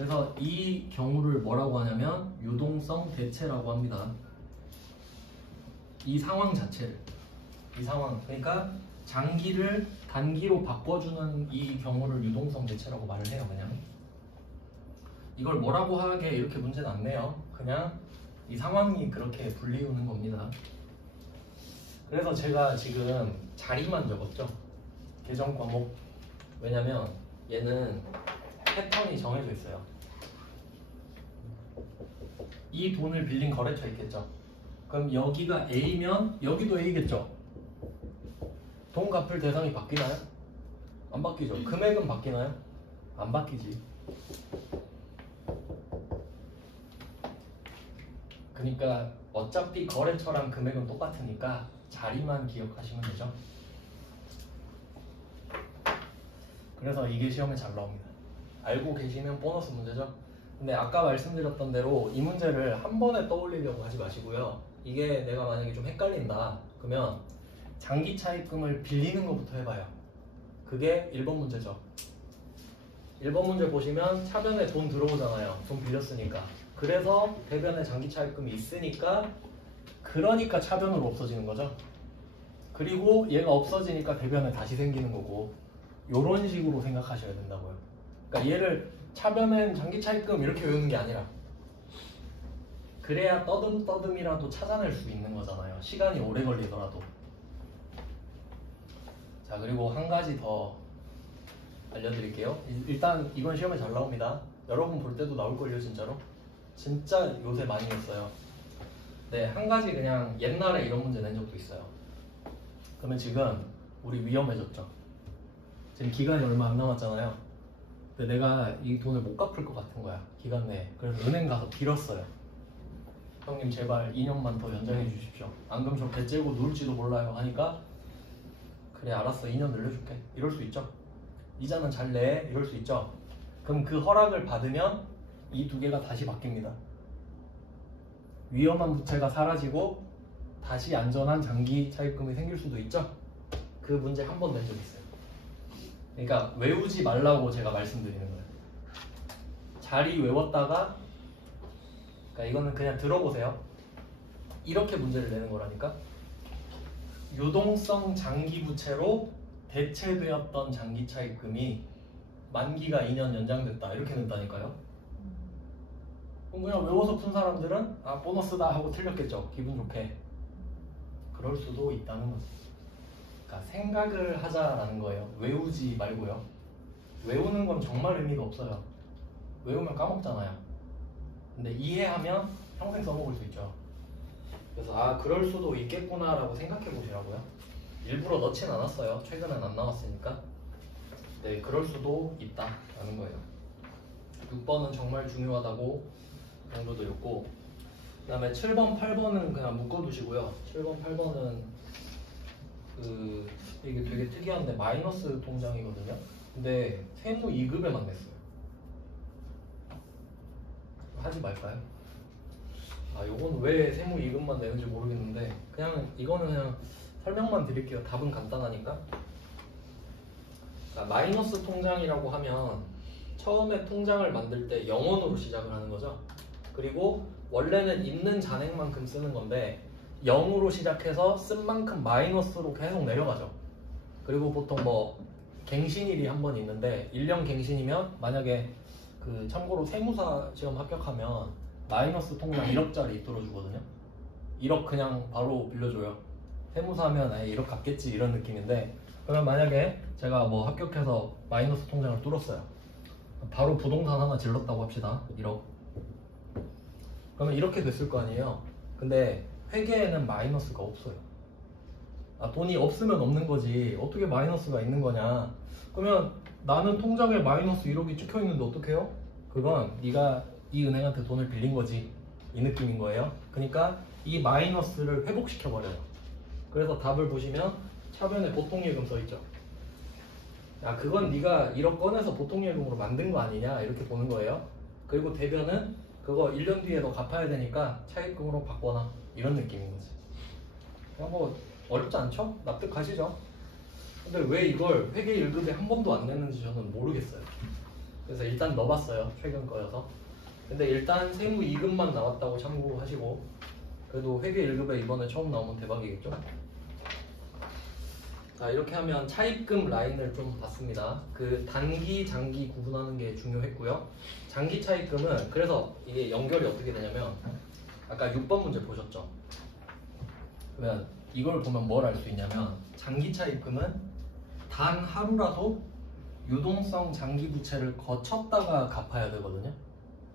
그래서 이 경우를 뭐라고 하냐면 유동성 대체라고 합니다. 이 상황 자체를. 이 상황. 그러니까 장기를 단기로 바꿔주는 이 경우를 유동성 대체라고 말을 해요. 그냥. 이걸 뭐라고 하게 이렇게 문제는 안 내요. 그냥 이 상황이 그렇게 불리우는 겁니다. 그래서 제가 지금 자리만 적었죠. 계정 과목. 왜냐면 얘는 패턴이 정해져 있어요. 이 돈을 빌린 거래처 있겠죠. 그럼 여기가 A면 여기도 A겠죠. 돈 갚을 대상이 바뀌나요? 안 바뀌죠. 금액은 바뀌나요? 안 바뀌지. 그러니까 어차피 거래처랑 금액은 똑같으니까 자리만 기억하시면 되죠. 그래서 이게 시험에 잘 나옵니다. 알고 계시면 보너스 문제죠. 근데 아까 말씀드렸던 대로 이 문제를 한 번에 떠올리려고 하지 마시고요. 이게 내가 만약에 좀 헷갈린다 그러면 장기 차입금을 빌리는 것부터 해봐요. 그게 1번 문제죠. 1번 문제 보시면 차변에 돈 들어오잖아요. 돈 빌렸으니까. 그래서 대변에 장기 차입금이 있으니까 그러니까 차변으로 없어지는 거죠. 그리고 얘가 없어지니까 대변에 다시 생기는 거고 요런 식으로 생각하셔야 된다고요. 그러니까 얘를 차변엔 장기 차입금 이렇게 외우는 게 아니라 그래야 떠듬떠듬이라도 찾아낼 수 있는 거잖아요. 시간이 오래 걸리더라도. 자, 그리고 한 가지 더 알려드릴게요. 일단 이건 시험에 잘 나옵니다. 여러분 볼 때도 나올걸요, 진짜로? 진짜 요새 많이 했어요. 네, 한 가지 그냥 옛날에 이런 문제 낸 적도 있어요. 그러면 지금 우리 위험해졌죠? 지금 기간이 얼마 안 남았잖아요. 근데 내가 이 돈을 못 갚을 것 같은 거야, 기간 내에. 그래서 은행 가서 빌었어요. 형님 제발 2년만 더 연장해 주십시오. 안 그럼 저 배 째고 누울지도 몰라요 하니까 그래 알았어 2년 늘려줄게 이럴 수 있죠. 이자는 잘 내 이럴 수 있죠. 그럼 그 허락을 받으면 이 두 개가 다시 바뀝니다. 위험한 부채가 사라지고 다시 안전한 장기 차입금이 생길 수도 있죠. 그 문제 한 번 낸 적 있어요. 그러니까 외우지 말라고 제가 말씀드리는 거예요. 자리 외웠다가 그러니까 이거는 그냥 들어보세요. 이렇게 문제를 내는 거라니까. 유동성 장기 부채로 대체되었던 장기 차입금이 만기가 2년 연장됐다 이렇게 낸다니까요. 그럼 그냥 외워서 푼 사람들은 아 보너스다 하고 틀렸겠죠. 기분 좋게. 그럴 수도 있다는 거지. 그러니까 생각을 하자라는 거예요. 외우지 말고요. 외우는 건 정말 의미가 없어요. 외우면 까먹잖아요. 근데 이해하면 평생 써먹을 수 있죠. 그래서 아 그럴 수도 있겠구나 라고 생각해 보시라고요. 일부러 넣진 않았어요. 최근엔 안 나왔으니까. 네, 그럴 수도 있다라는 거예요. 6번은 정말 중요하다고 강조드렸고, 그 다음에 7번, 8번은 그냥 묶어두시고요. 7번, 8번은 이게 되게 특이한데 마이너스 통장이거든요. 근데 세무 2급에만 냈어요. 하지 말까요? 아, 요건 왜 세무 2급만 내는지 모르겠는데 그냥 이거는 그냥 설명만 드릴게요. 답은 간단하니까. 그러니까 마이너스 통장이라고 하면 처음에 통장을 만들 때 0원으로 시작을 하는 거죠. 그리고 원래는 있는 잔액만큼 쓰는 건데 0으로 시작해서 쓴 만큼 마이너스로 계속 내려가죠. 그리고 보통 뭐 갱신일이 한 번 있는데 1년 갱신이면 만약에 그 참고로 세무사 시험 합격하면 마이너스 통장 1억짜리 뚫어주거든요. 1억 그냥 바로 빌려줘요. 세무사 하면 1억 갚겠지 이런 느낌인데, 그러면 만약에 제가 뭐 합격해서 마이너스 통장을 뚫었어요. 바로 부동산 하나 질렀다고 합시다. 1억. 그러면 이렇게 됐을 거 아니에요. 근데 회계에는 마이너스가 없어요. 아, 돈이 없으면 없는 거지 어떻게 마이너스가 있는 거냐. 그러면 나는 통장에 마이너스 1억이 찍혀 있는데 어떡해요? 그건 네가 이 은행한테 돈을 빌린 거지 이 느낌인 거예요. 그러니까 이 마이너스를 회복시켜 버려요. 그래서 답을 보시면 차변에 보통예금 써있죠. 야 그건 네가 1억 꺼내서 보통예금으로 만든 거 아니냐 이렇게 보는 거예요. 그리고 대변은 그거 1년 뒤에 너 갚아야 되니까 차입금으로 바꿔놔 이런 느낌인 거지. 그냥 뭐 어렵지 않죠? 납득하시죠? 근데 왜 이걸 회계 1급에 한 번도 안 냈는지 저는 모르겠어요. 그래서 일단 넣어봤어요. 최근 거여서. 근데 일단 세무 2급만 나왔다고 참고하시고, 그래도 회계 1급에 이번에 처음 나오면 대박이겠죠? 자, 이렇게 하면 차입금 라인을 좀 봤습니다. 그 단기, 장기 구분하는 게 중요했고요. 장기 차입금은 그래서 이게 연결이 어떻게 되냐면 아까 6번 문제 보셨죠? 그러면 이걸 보면 뭘 알 수 있냐면 장기 차입금은 단 하루라도 유동성 장기 부채를 거쳤다가 갚아야 되거든요.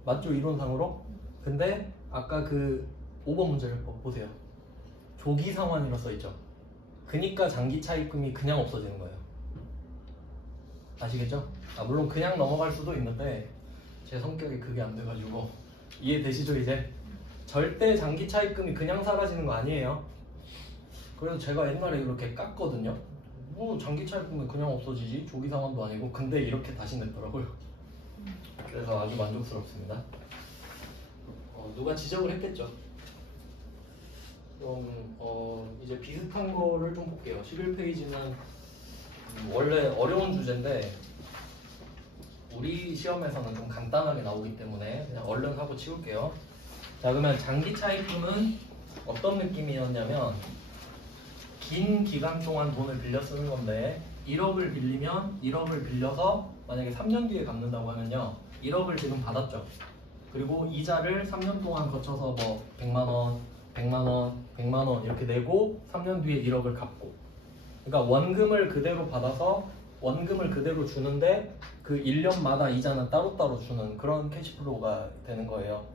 맞죠? 이론상으로? 근데 아까 그 5번 문제를 보세요. 조기 상환이라고 써있죠? 그니까 장기 차입금이 그냥 없어지는 거예요. 아시겠죠? 물론 그냥 넘어갈 수도 있는데 제 성격이 그게 안 돼가지고 이해되시죠 이제? 절대 장기 차입금이 그냥 사라지는 거 아니에요. 그래서 제가 옛날에 이렇게 깠거든요. 뭐 장기 차입금이 그냥 없어지지? 조기 상환도 아니고. 근데 이렇게 다시 냈더라고요. 그래서 아주 만족스럽습니다. 누가 지적을 했겠죠? 그럼 이제 비슷한 거를 좀 볼게요. 11페이지는 원래 어려운 주제인데 우리 시험에서는 좀 간단하게 나오기 때문에 그냥 얼른 하고 치울게요. 자, 그러면 장기 차입금은 어떤 느낌이었냐면 긴 기간 동안 돈을 빌려 쓰는 건데 1억을 빌리면 1억을 빌려서 만약에 3년 뒤에 갚는다고 하면요 1억을 지금 받았죠. 그리고 이자를 3년 동안 거쳐서 뭐 100만원, 100만원, 100만원 이렇게 내고 3년 뒤에 1억을 갚고, 그러니까 원금을 그대로 받아서 원금을 그대로 주는데 그 1년마다 이자는 따로따로 주는 그런 캐시플로우가 되는 거예요.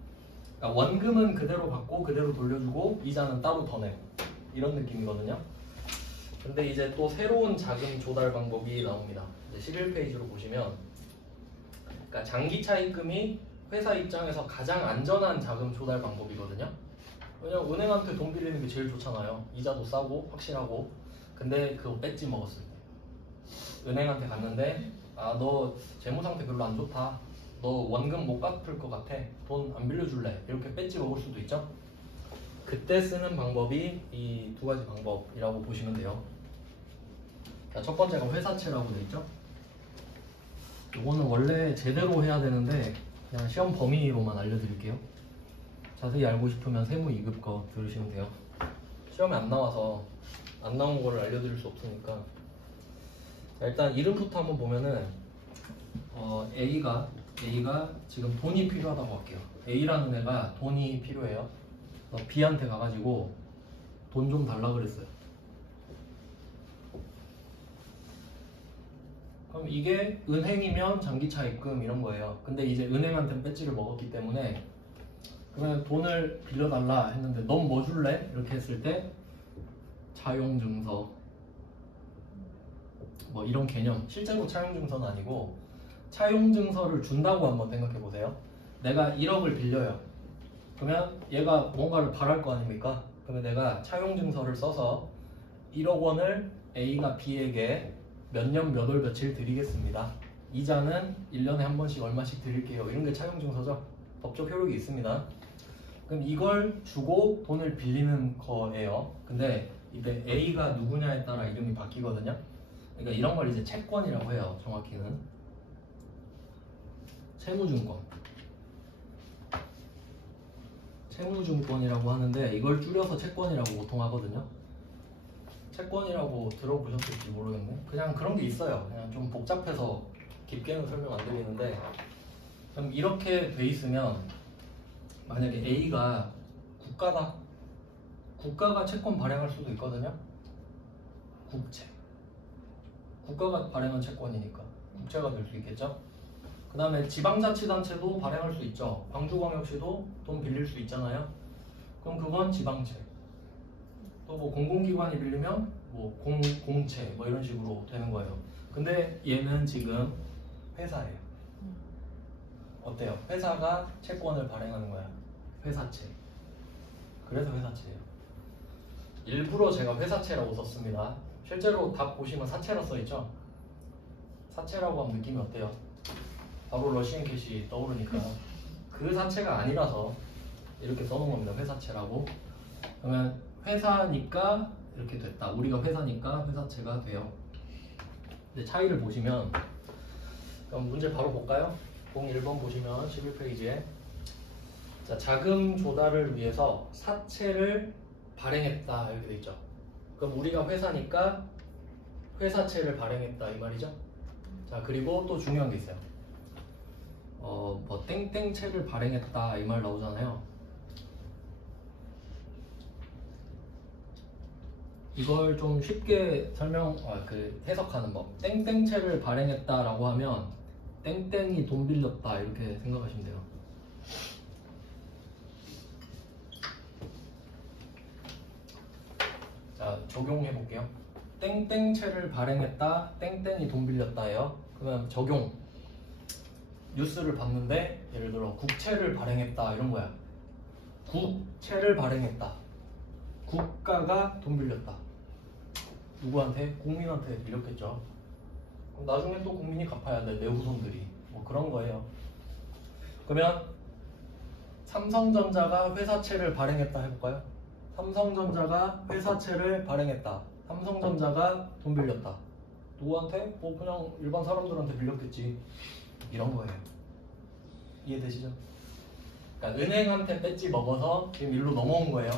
그러니까 원금은 그대로 받고 그대로 돌려주고 이자는 따로 더 내고 이런 느낌이거든요. 근데 이제 또 새로운 자금 조달 방법이 나옵니다. 이제 11페이지로 보시면 그러니까 장기 차입금이 회사 입장에서 가장 안전한 자금 조달 방법이거든요. 왜냐면 은행한테 돈 빌리는 게 제일 좋잖아요. 이자도 싸고 확실하고. 근데 그거 뺏지 먹었을 때 은행한테 갔는데 너 재무 상태 별로 안 좋다, 너 원금 못 갚을 것 같아, 돈 안 빌려줄래, 이렇게 뺏지 먹을 수도 있죠. 그때 쓰는 방법이 이 두 가지 방법이라고 보시면 돼요. 자, 첫 번째가 회사채라고 돼 있죠. 이거는 원래 제대로 해야 되는데 그냥 시험 범위로만 알려드릴게요. 자세히 알고 싶으면 세무 2급 거 들으시면 돼요. 시험에 안 나와서 안 나온 거를 알려드릴 수 없으니까. 자, 일단 이름부터 한번 보면은 A가 지금 돈이 필요하다고 할게요. A라는 애가 돈이 필요해요. B한테 가가지고 돈 좀 달라 그랬어요. 그럼 이게 은행이면 장기차 입금 이런 거예요. 근데 이제 은행한테 배지를 먹었기 때문에 그러면 돈을 빌려달라 했는데 넌 뭐 줄래? 이렇게 했을 때 차용증서 뭐 이런 개념, 실제로 차용증서는 아니고 차용증서를 준다고 한번 생각해 보세요. 내가 1억을 빌려요. 그러면 얘가 뭔가를 바랄 거 아닙니까? 그러면 내가 차용증서를 써서 1억 원을 A가 B에게 몇 년 몇 월 며칠 드리겠습니다. 이자는 1년에 한 번씩 얼마씩 드릴게요. 이런 게 차용증서죠. 법적 효력이 있습니다. 그럼 이걸 주고 돈을 빌리는 거예요. 근데 이때 A가 누구냐에 따라 이름이 바뀌거든요. 그러니까 이런 걸 이제 채권이라고 해요. 정확히는 채무증권이라고 하는데 이걸 줄여서 채권이라고 보통 하거든요. 채권이라고 들어보셨을지 모르겠네. 그냥 그런 게 있어요. 그냥 좀 복잡해서 깊게는 설명 안 드리는데, 그럼 이렇게 돼 있으면 만약에 A가 국가다. 국가가 채권 발행할 수도 있거든요. 국채. 국가가 발행한 채권이니까 국채가 될 수 있겠죠. 그 다음에 지방자치단체도 발행할 수 있죠. 광주광역시도 돈 빌릴 수 있잖아요. 그럼 그건 지방채. 또 뭐 공공기관이 빌리면 뭐 공채 뭐 이런 식으로 되는 거예요. 근데 얘는 지금 회사예요. 어때요? 회사가 채권을 발행하는 거야. 회사채. 그래서 회사채예요. 일부러 제가 회사채라고 썼습니다. 실제로 답 보시면 사채라 써있죠? 사채라고 하면 느낌이 어때요? 바로 러시안 캐시 떠오르니까 그 사채가 아니라서 이렇게 써놓은 겁니다. 회사채라고. 그러면 회사니까 이렇게 됐다. 우리가 회사니까 회사채가 돼요. 근데 차이를 보시면, 그럼 문제 바로 볼까요? 01번 보시면 11페이지에 자, 자금 조달을 위해서 사채를 발행했다 이렇게 돼 있죠. 그럼 우리가 회사니까 회사채를 발행했다 이 말이죠. 자, 그리고 또 중요한 게 있어요. 뭐 땡땡채를 발행했다 이 말 나오잖아요. 이걸 좀 쉽게 해석하는 법. 땡땡채를 발행했다라고 하면 땡땡이 돈 빌렸다 이렇게 생각하시면 돼요. 자, 적용해 볼게요. 땡땡채를 발행했다, 땡땡이 돈 빌렸다예요. 그러면 적용. 뉴스를 봤는데 예를 들어 국채를 발행했다 이런 거야. 국채를 발행했다. 국가가 돈 빌렸다. 누구한테? 국민한테 빌렸겠죠. 그럼 나중에 또 국민이 갚아야 돼. 내 후손들이. 뭐 그런 거예요. 그러면 삼성전자가 회사채를 발행했다 해볼까요? 삼성전자가 회사채를 발행했다. 삼성전자가 돈 빌렸다. 누구한테? 뭐 그냥 일반 사람들한테 빌렸겠지. 이런 거예요. 이해되시죠? 그러니까 은행한테 뺏지 먹어서 지금 일로 넘어온 거예요.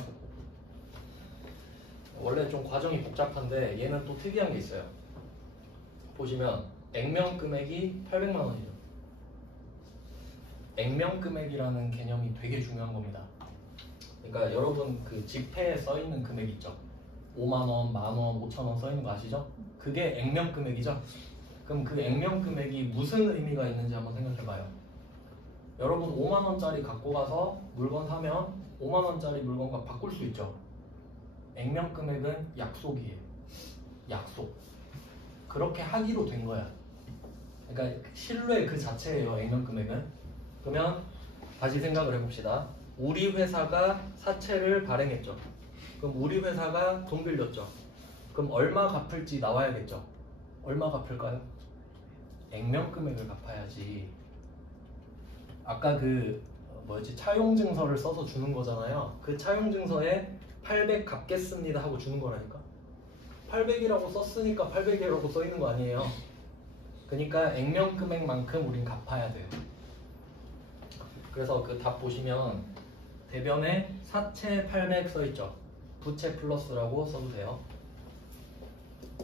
원래 좀 과정이 복잡한데 얘는 또 특이한 게 있어요. 보시면 액면 금액이 800만 원이죠. 액면 금액이라는 개념이 되게 중요한 겁니다. 그러니까 여러분 그 지폐에 써 있는 금액 있죠. 5만 원, 만 원, 5천 원 써 있는 거 아시죠? 그게 액면 금액이죠. 그럼 그 액면 금액이 무슨 의미가 있는지 한번 생각해 봐요. 여러분 5만 원짜리 갖고 가서 물건 사면 5만 원짜리 물건과 바꿀 수 있죠. 액면 금액은 약속이에요. 약속. 그렇게 하기로 된 거야. 그러니까 신뢰 그 자체예요. 액면 금액은. 그러면 다시 생각을 해봅시다. 우리 회사가 사채를 발행했죠. 그럼 우리 회사가 돈 빌렸죠. 그럼 얼마 갚을지 나와야겠죠. 얼마 갚을까요? 액면 금액을 갚아야지. 아까 그 차용증서를 써서 주는 거잖아요. 그 차용증서에 800 갚겠습니다 하고 주는 거라니까. 800이라고 썼으니까 800이라고 써 있는 거 아니에요. 그러니까 액면 금액만큼 우린 갚아야 돼요. 그래서 그 답 보시면 대변에 사채 800 써 있죠. 부채 플러스라고 써도 돼요.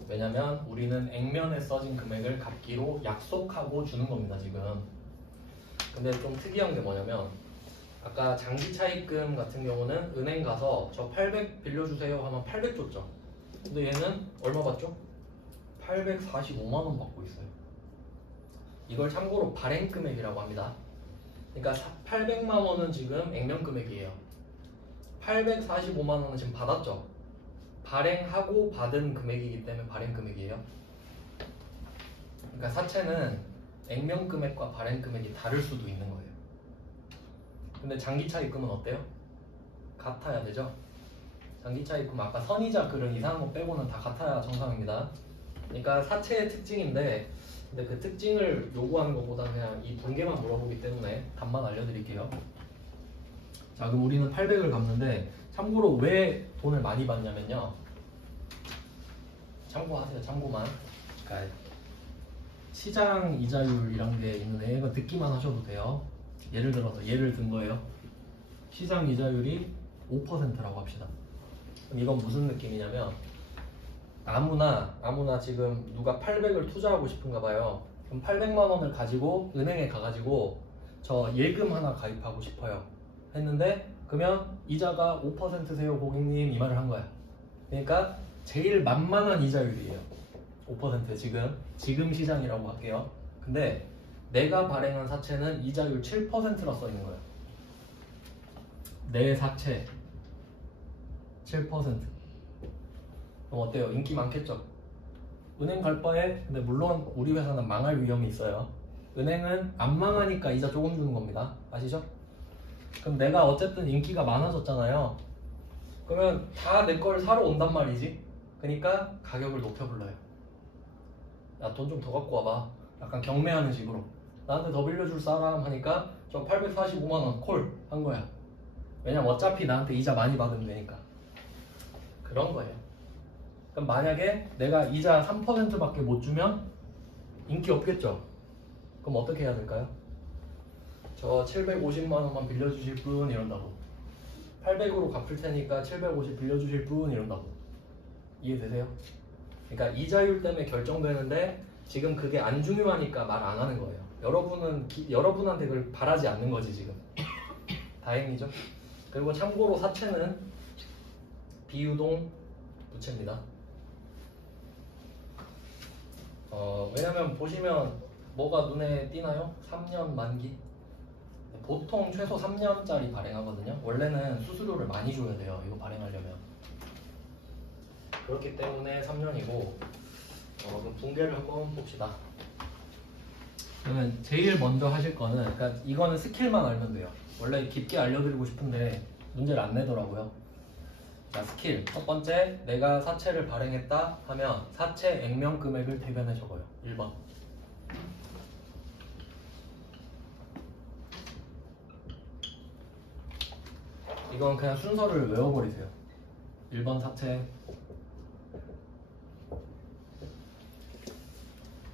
왜냐면 우리는 액면에 써진 금액을 갚기로 약속하고 주는 겁니다 지금. 근데 좀 특이한 게 뭐냐면 아까 장기차입금 같은 경우는 은행 가서 저 800 빌려주세요 하면 800 줬죠. 근데 얘는 얼마 받죠? 845만 원 받고 있어요. 이걸 참고로 발행금액이라고 합니다. 그러니까 800만 원은 지금 액면 금액이에요. 845만 원은 지금 받았죠. 발행하고 받은 금액이기 때문에 발행금액이에요. 그러니까 사채는 액면 금액과 발행 금액이 다를 수도 있는 거예요. 근데 장기차 입금은 어때요? 같아야 되죠? 장기차 입금 아까 선이자 그런 이상한 거 빼고는 다 같아야 정상입니다. 그러니까 사채의 특징인데 근데 그 특징을 요구하는 것보다 그냥 이 분계만 물어보기 때문에 답만 알려드릴게요. 자, 그럼 우리는 800을 갚는데 참고로 왜 돈을 많이 받냐면요. 참고하세요. 참고만. 그러니까 시장 이자율 이런 게 있는데 이거 듣기만 하셔도 돼요. 예를 들어서 예를 든 거예요. 시장 이자율이 5%라고 합시다. 그럼 이건 무슨 느낌이냐면 아무나 지금 누가 800을 투자하고 싶은가 봐요. 그럼 800만 원을 가지고 은행에 가가지고 저 예금 하나 가입하고 싶어요 했는데 그러면 이자가 5%세요 고객님 이 말을 한 거야. 그러니까 제일 만만한 이자율이에요. 5% 지금 시장이라고 할게요. 근데 내가 발행한 사채는 이자율 7%라 써 있는 거예요. 내 사채 7%. 그럼 어때요? 인기 많겠죠? 은행 갈 바에 근데 물론 우리 회사는 망할 위험이 있어요. 은행은 안 망하니까 이자 조금 주는 겁니다. 아시죠? 그럼 내가 어쨌든 인기가 많아졌잖아요. 그러면 다 내 걸 사러 온단 말이지. 그러니까 가격을 높여 불러요. 야, 돈 좀 더 갖고 와봐. 약간 경매하는 식으로. 나한테 더 빌려줄 사람 하니까 저 845만 원 콜 한 거야. 왜냐면 어차피 나한테 이자 많이 받으면 되니까. 그런 거예요. 그럼 만약에 내가 이자 3%밖에 못 주면 인기 없겠죠? 그럼 어떻게 해야 될까요? 저 750만 원만 빌려주실 분 이런다고. 800으로 갚을 테니까 750 빌려주실 분 이런다고. 이해되세요? 그러니까 이자율 때문에 결정되는데 지금 그게 안 중요하니까 말 안 하는 거예요. 여러분한테 그걸 바라지 않는 거지 지금. 다행이죠. 그리고 참고로 사채는 비유동 부채입니다. 왜냐면 보시면 뭐가 눈에 띄나요? 3년 만기. 보통 최소 3년짜리 발행하거든요. 원래는 수수료를 많이 줘야 돼요. 이거 발행하려면. 그렇기 때문에 3년이고 그럼 붕괴를 한번 봅시다. 그러면 제일 먼저 하실 거는 그러니까 이거는 스킬만 알면 돼요. 원래 깊게 알려드리고 싶은데 문제를 안 내더라고요. 자, 스킬 첫 번째, 내가 사채를 발행했다 하면 사채 액면 금액을 대변해 적어요. 1번. 이건 그냥 순서를 외워버리세요. 1번 사채.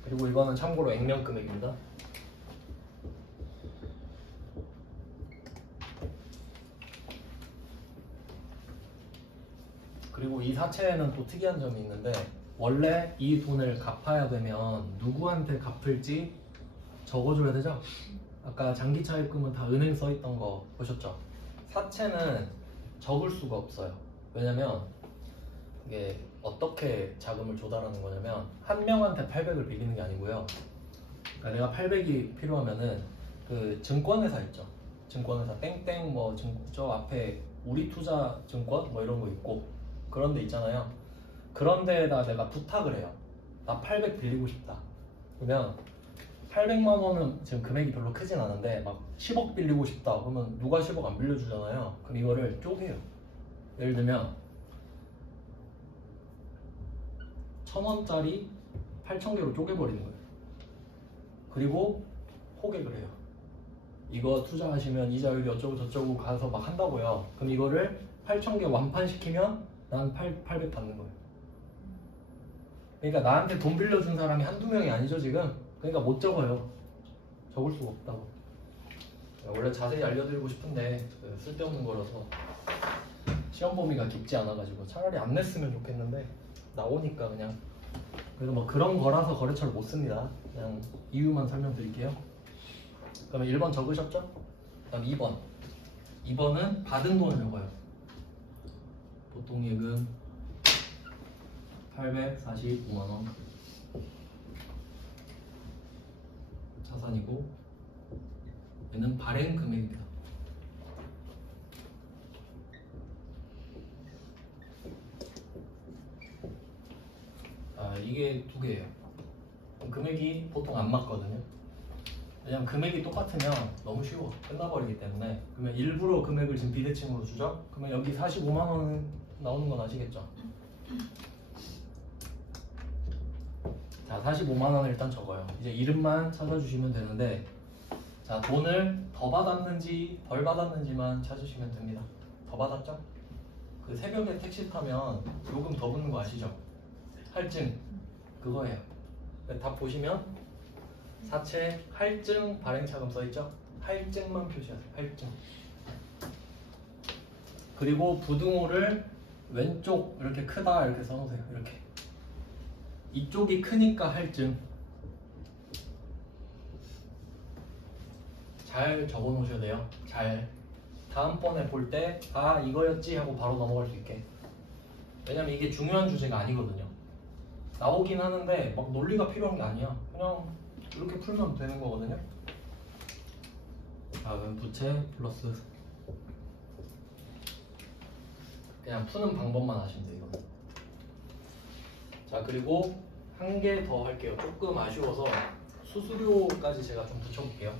그리고 이거는 참고로 액면 금액입니다. 그리고 이 사채에는 또 특이한 점이 있는데 원래 이 돈을 갚아야 되면 누구한테 갚을지 적어줘야 되죠? 아까 장기차입금은 다 은행 써있던 거 보셨죠? 사채는 적을 수가 없어요. 왜냐면 이게 어떻게 자금을 조달하는 거냐면 한 명한테 800을 빌리는 게 아니고요. 그러니까 내가 800이 필요하면은 그 증권회사 있죠? 증권회사 땡땡 뭐 저 앞에 우리투자증권 뭐 이런 거 있고 그런 데 있잖아요. 그런 데에다 내가 부탁을 해요. 나 800 빌리고 싶다. 그러면 800만 원은 지금 금액이 별로 크진 않은데 막 10억 빌리고 싶다. 그러면 누가 10억 안 빌려주잖아요. 그럼 이거를 쪼개요. 예를 들면 1000원짜리 8,000개로 쪼개버리는 거예요. 그리고 호객을 해요. 이거 투자하시면 이자율이 어쩌고 저쩌고 가서 막 한다고요. 그럼 이거를 8,000개 완판시키면 난 800 받는 거예요. 그러니까 나한테 돈 빌려준 사람이 한두 명이 아니죠 지금. 그러니까 못 적어요. 적을 수가 없다고. 원래 자세히 알려드리고 싶은데 쓸데없는 거라서 시험 범위가 깊지 않아가지고 차라리 안 냈으면 좋겠는데 나오니까 그냥. 그래서 뭐 그런 거라서 거래처를 못 씁니다. 그냥 이유만 설명드릴게요. 그러면 1번 적으셨죠? 그다음 2번. 2번은 받은 돈을 적어요. 보통 예금 845만원 자산이고 얘는 발행 금액입니다. 이게 두 개예요. 금액이 보통 안 맞거든요. 왜냐면 금액이 똑같으면 너무 쉬워. 끝나버리기 때문에. 그러면 일부러 금액을 지금 비대칭으로 주죠? 그러면 여기 45만원 나오는 건 아시겠죠? 자, 45만원을 일단 적어요. 이제 이름만 찾아주시면 되는데 자, 돈을 더 받았는지 덜 받았는지만 찾으시면 됩니다. 더 받았죠? 그 새벽에 택시 타면 요금 더 붙는 거 아시죠? 할증 그거예요. 답 보시면 사채 할증 발행차금 써있죠? 할증만 표시하세요. 할증. 그리고 부등호를 왼쪽 이렇게 크다 이렇게 써놓으세요. 이렇게 이쪽이 크니까 할증. 잘 적어 놓으셔야 돼요. 잘. 다음번에 볼 때 아 이거였지 하고 바로 넘어갈 수 있게. 왜냐면 이게 중요한 주제가 아니거든요. 나오긴 하는데 막 논리가 필요한 게 아니야. 그냥 이렇게 풀면 되는 거거든요. 그럼 부채 플러스 그냥 푸는 방법만 하시면 돼요. 이거는. 자, 그리고 한 개 더 할게요. 조금 아쉬워서 수수료까지 제가 좀 붙여볼게요.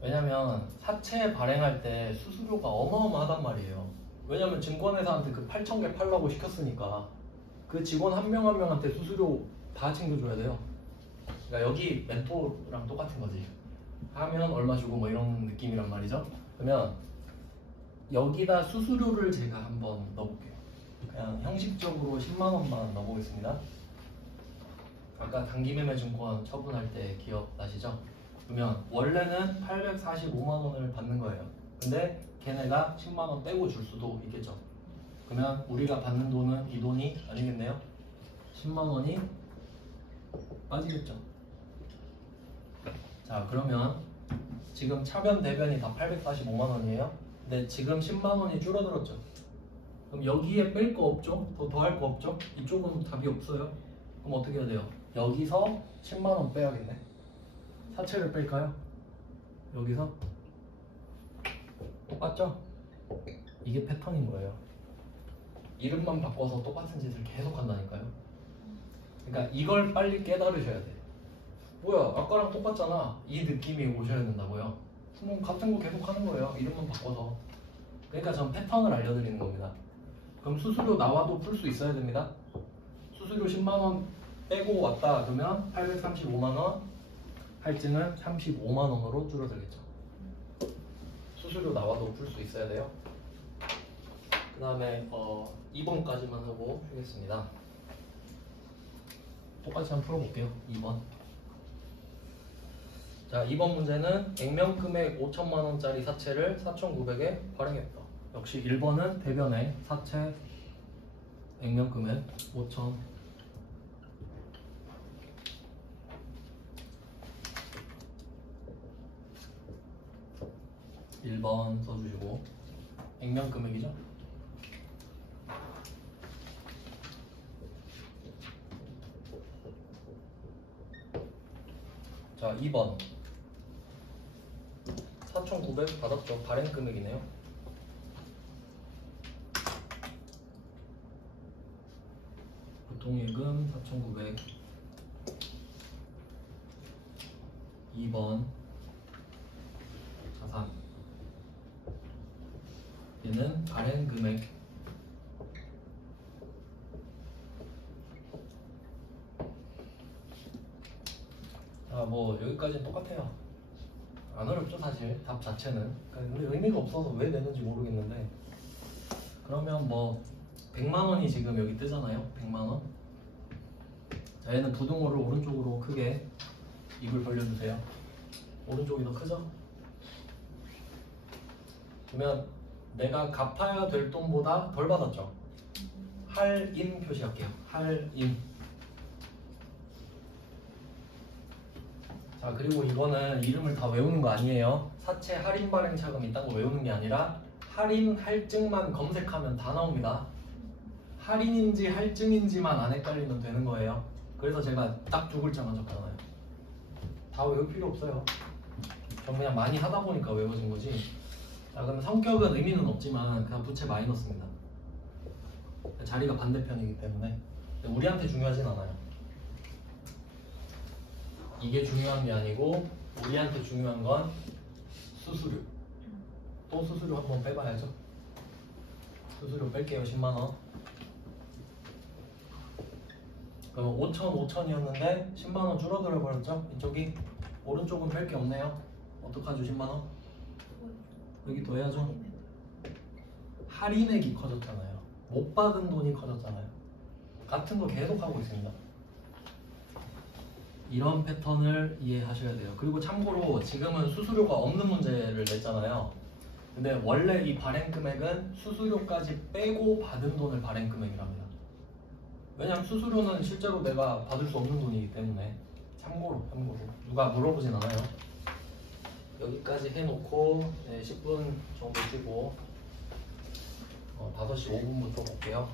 왜냐면 사채 발행할 때 수수료가 어마어마하단 말이에요. 왜냐면 증권회사한테 그 8,000개 팔라고 시켰으니까 그 직원 한 명 한 명한테 수수료 다 챙겨줘야 돼요. 그러니까 여기 멘토랑 똑같은 거지. 하면 얼마 주고 뭐 이런 느낌이란 말이죠. 그러면 여기다 수수료를 제가 한번 넣어볼게요. 그냥 형식적으로 10만원만 넣어보겠습니다. 아까 단기매매증권 처분할 때 기억나시죠? 그러면 원래는 845만 원을 받는 거예요. 근데 걔네가 10만 원 떼고 줄 수도 있겠죠. 그러면 우리가 받는 돈은 이 돈이 아니겠네요. 10만 원이 빠지겠죠. 자, 그러면 지금 차변 대변이 다 845만 원이에요. 근데 지금 10만 원이 줄어들었죠. 그럼 여기에 뺄 거 없죠? 더 할 거 없죠? 이쪽은 답이 없어요. 그럼 어떻게 해야 돼요? 여기서 10만 원 빼야겠네. 사채를 뺄까요? 여기서 똑같죠? 이게 패턴인 거예요. 이름만 바꿔서 똑같은 짓을 계속 한다니까요. 그러니까 이걸 빨리 깨달으셔야 돼. 뭐야, 아까랑 똑같잖아. 이 느낌이 오셔야 된다고요. 그럼 같은 거 계속 하는 거예요. 이름만 바꿔서. 그러니까 전 패턴을 알려드리는 겁니다. 그럼 수수료 나와도 풀 수 있어야 됩니다. 수수료 10만 원 빼고 왔다 그러면 835만 원, 할증은 35만 원으로 줄어들겠죠. 수수료 나와도 풀 수 있어야 돼요. 그 다음에 2번까지만 하고 하겠습니다. 똑같이 한번 풀어볼게요. 2번. 자, 2번 문제는 액면금액 5천만 원짜리 사채를 4,900에 발행했다. 역시 1번은 대변에 사채 액면금액 5천. 1번 써주시고 액면금액이죠. 자, 2번 4,900 받았죠. 발행금액이네요. 보통예금 4,900. 2번 자산, 얘는 발행금액. 자, 뭐 여기까지는 똑같아요. 안 어렵죠 사실 답 자체는. 근데 의미가 없어서 왜 내는지 모르겠는데, 그러면 뭐 100만 원이 지금 여기 뜨잖아요. 100만 원. 자, 얘는 부등호를 오른쪽으로 크게 입을 벌려주세요. 오른쪽이 더 크죠? 그러면 내가 갚아야 될 돈보다 덜 받았죠? 할인 표시할게요. 할인. 자, 그리고 이거는 이름을 다 외우는 거 아니에요. 사채 할인 발행 차금 이딴 거 외우는 게 아니라 할인 할증만 검색하면 다 나옵니다. 할인인지 할증인지만 안 헷갈리면 되는 거예요. 그래서 제가 딱 두 글자만 적잖아요. 다 외울 필요 없어요. 전 그냥 많이 하다 보니까 외워진 거지. 자, 그럼 성격은 의미는 없지만 그냥 부채 마이너스입니다. 자리가 반대편이기 때문에 우리한테 중요하진 않아요. 이게 중요한 게 아니고 우리한테 중요한 건 수수료. 또 수수료 한번 빼봐야죠. 수수료 뺄게요. 10만 원. 그러면 5천 5천이었는데 10만 원 줄어들어 버렸죠? 이쪽이. 오른쪽은 뺄 게 없네요. 어떡하죠? 10만 원? 여기 더 해야죠. 할인액이 커졌잖아요. 못 받은 돈이 커졌잖아요. 같은 거 계속 하고 있습니다. 이런 패턴을 이해하셔야 돼요. 그리고 참고로 지금은 수수료가 없는 문제를 냈잖아요. 근데 원래 이 발행금액은 수수료까지 빼고 받은 돈을 발행금액이랍니다. 왜냐면 수수료는 실제로 내가 받을 수 없는 돈이기 때문에. 참고로 누가 물어보진 않아요. 여기까지 해놓고 10분 정도 쉬고 5시 5분부터 볼게요.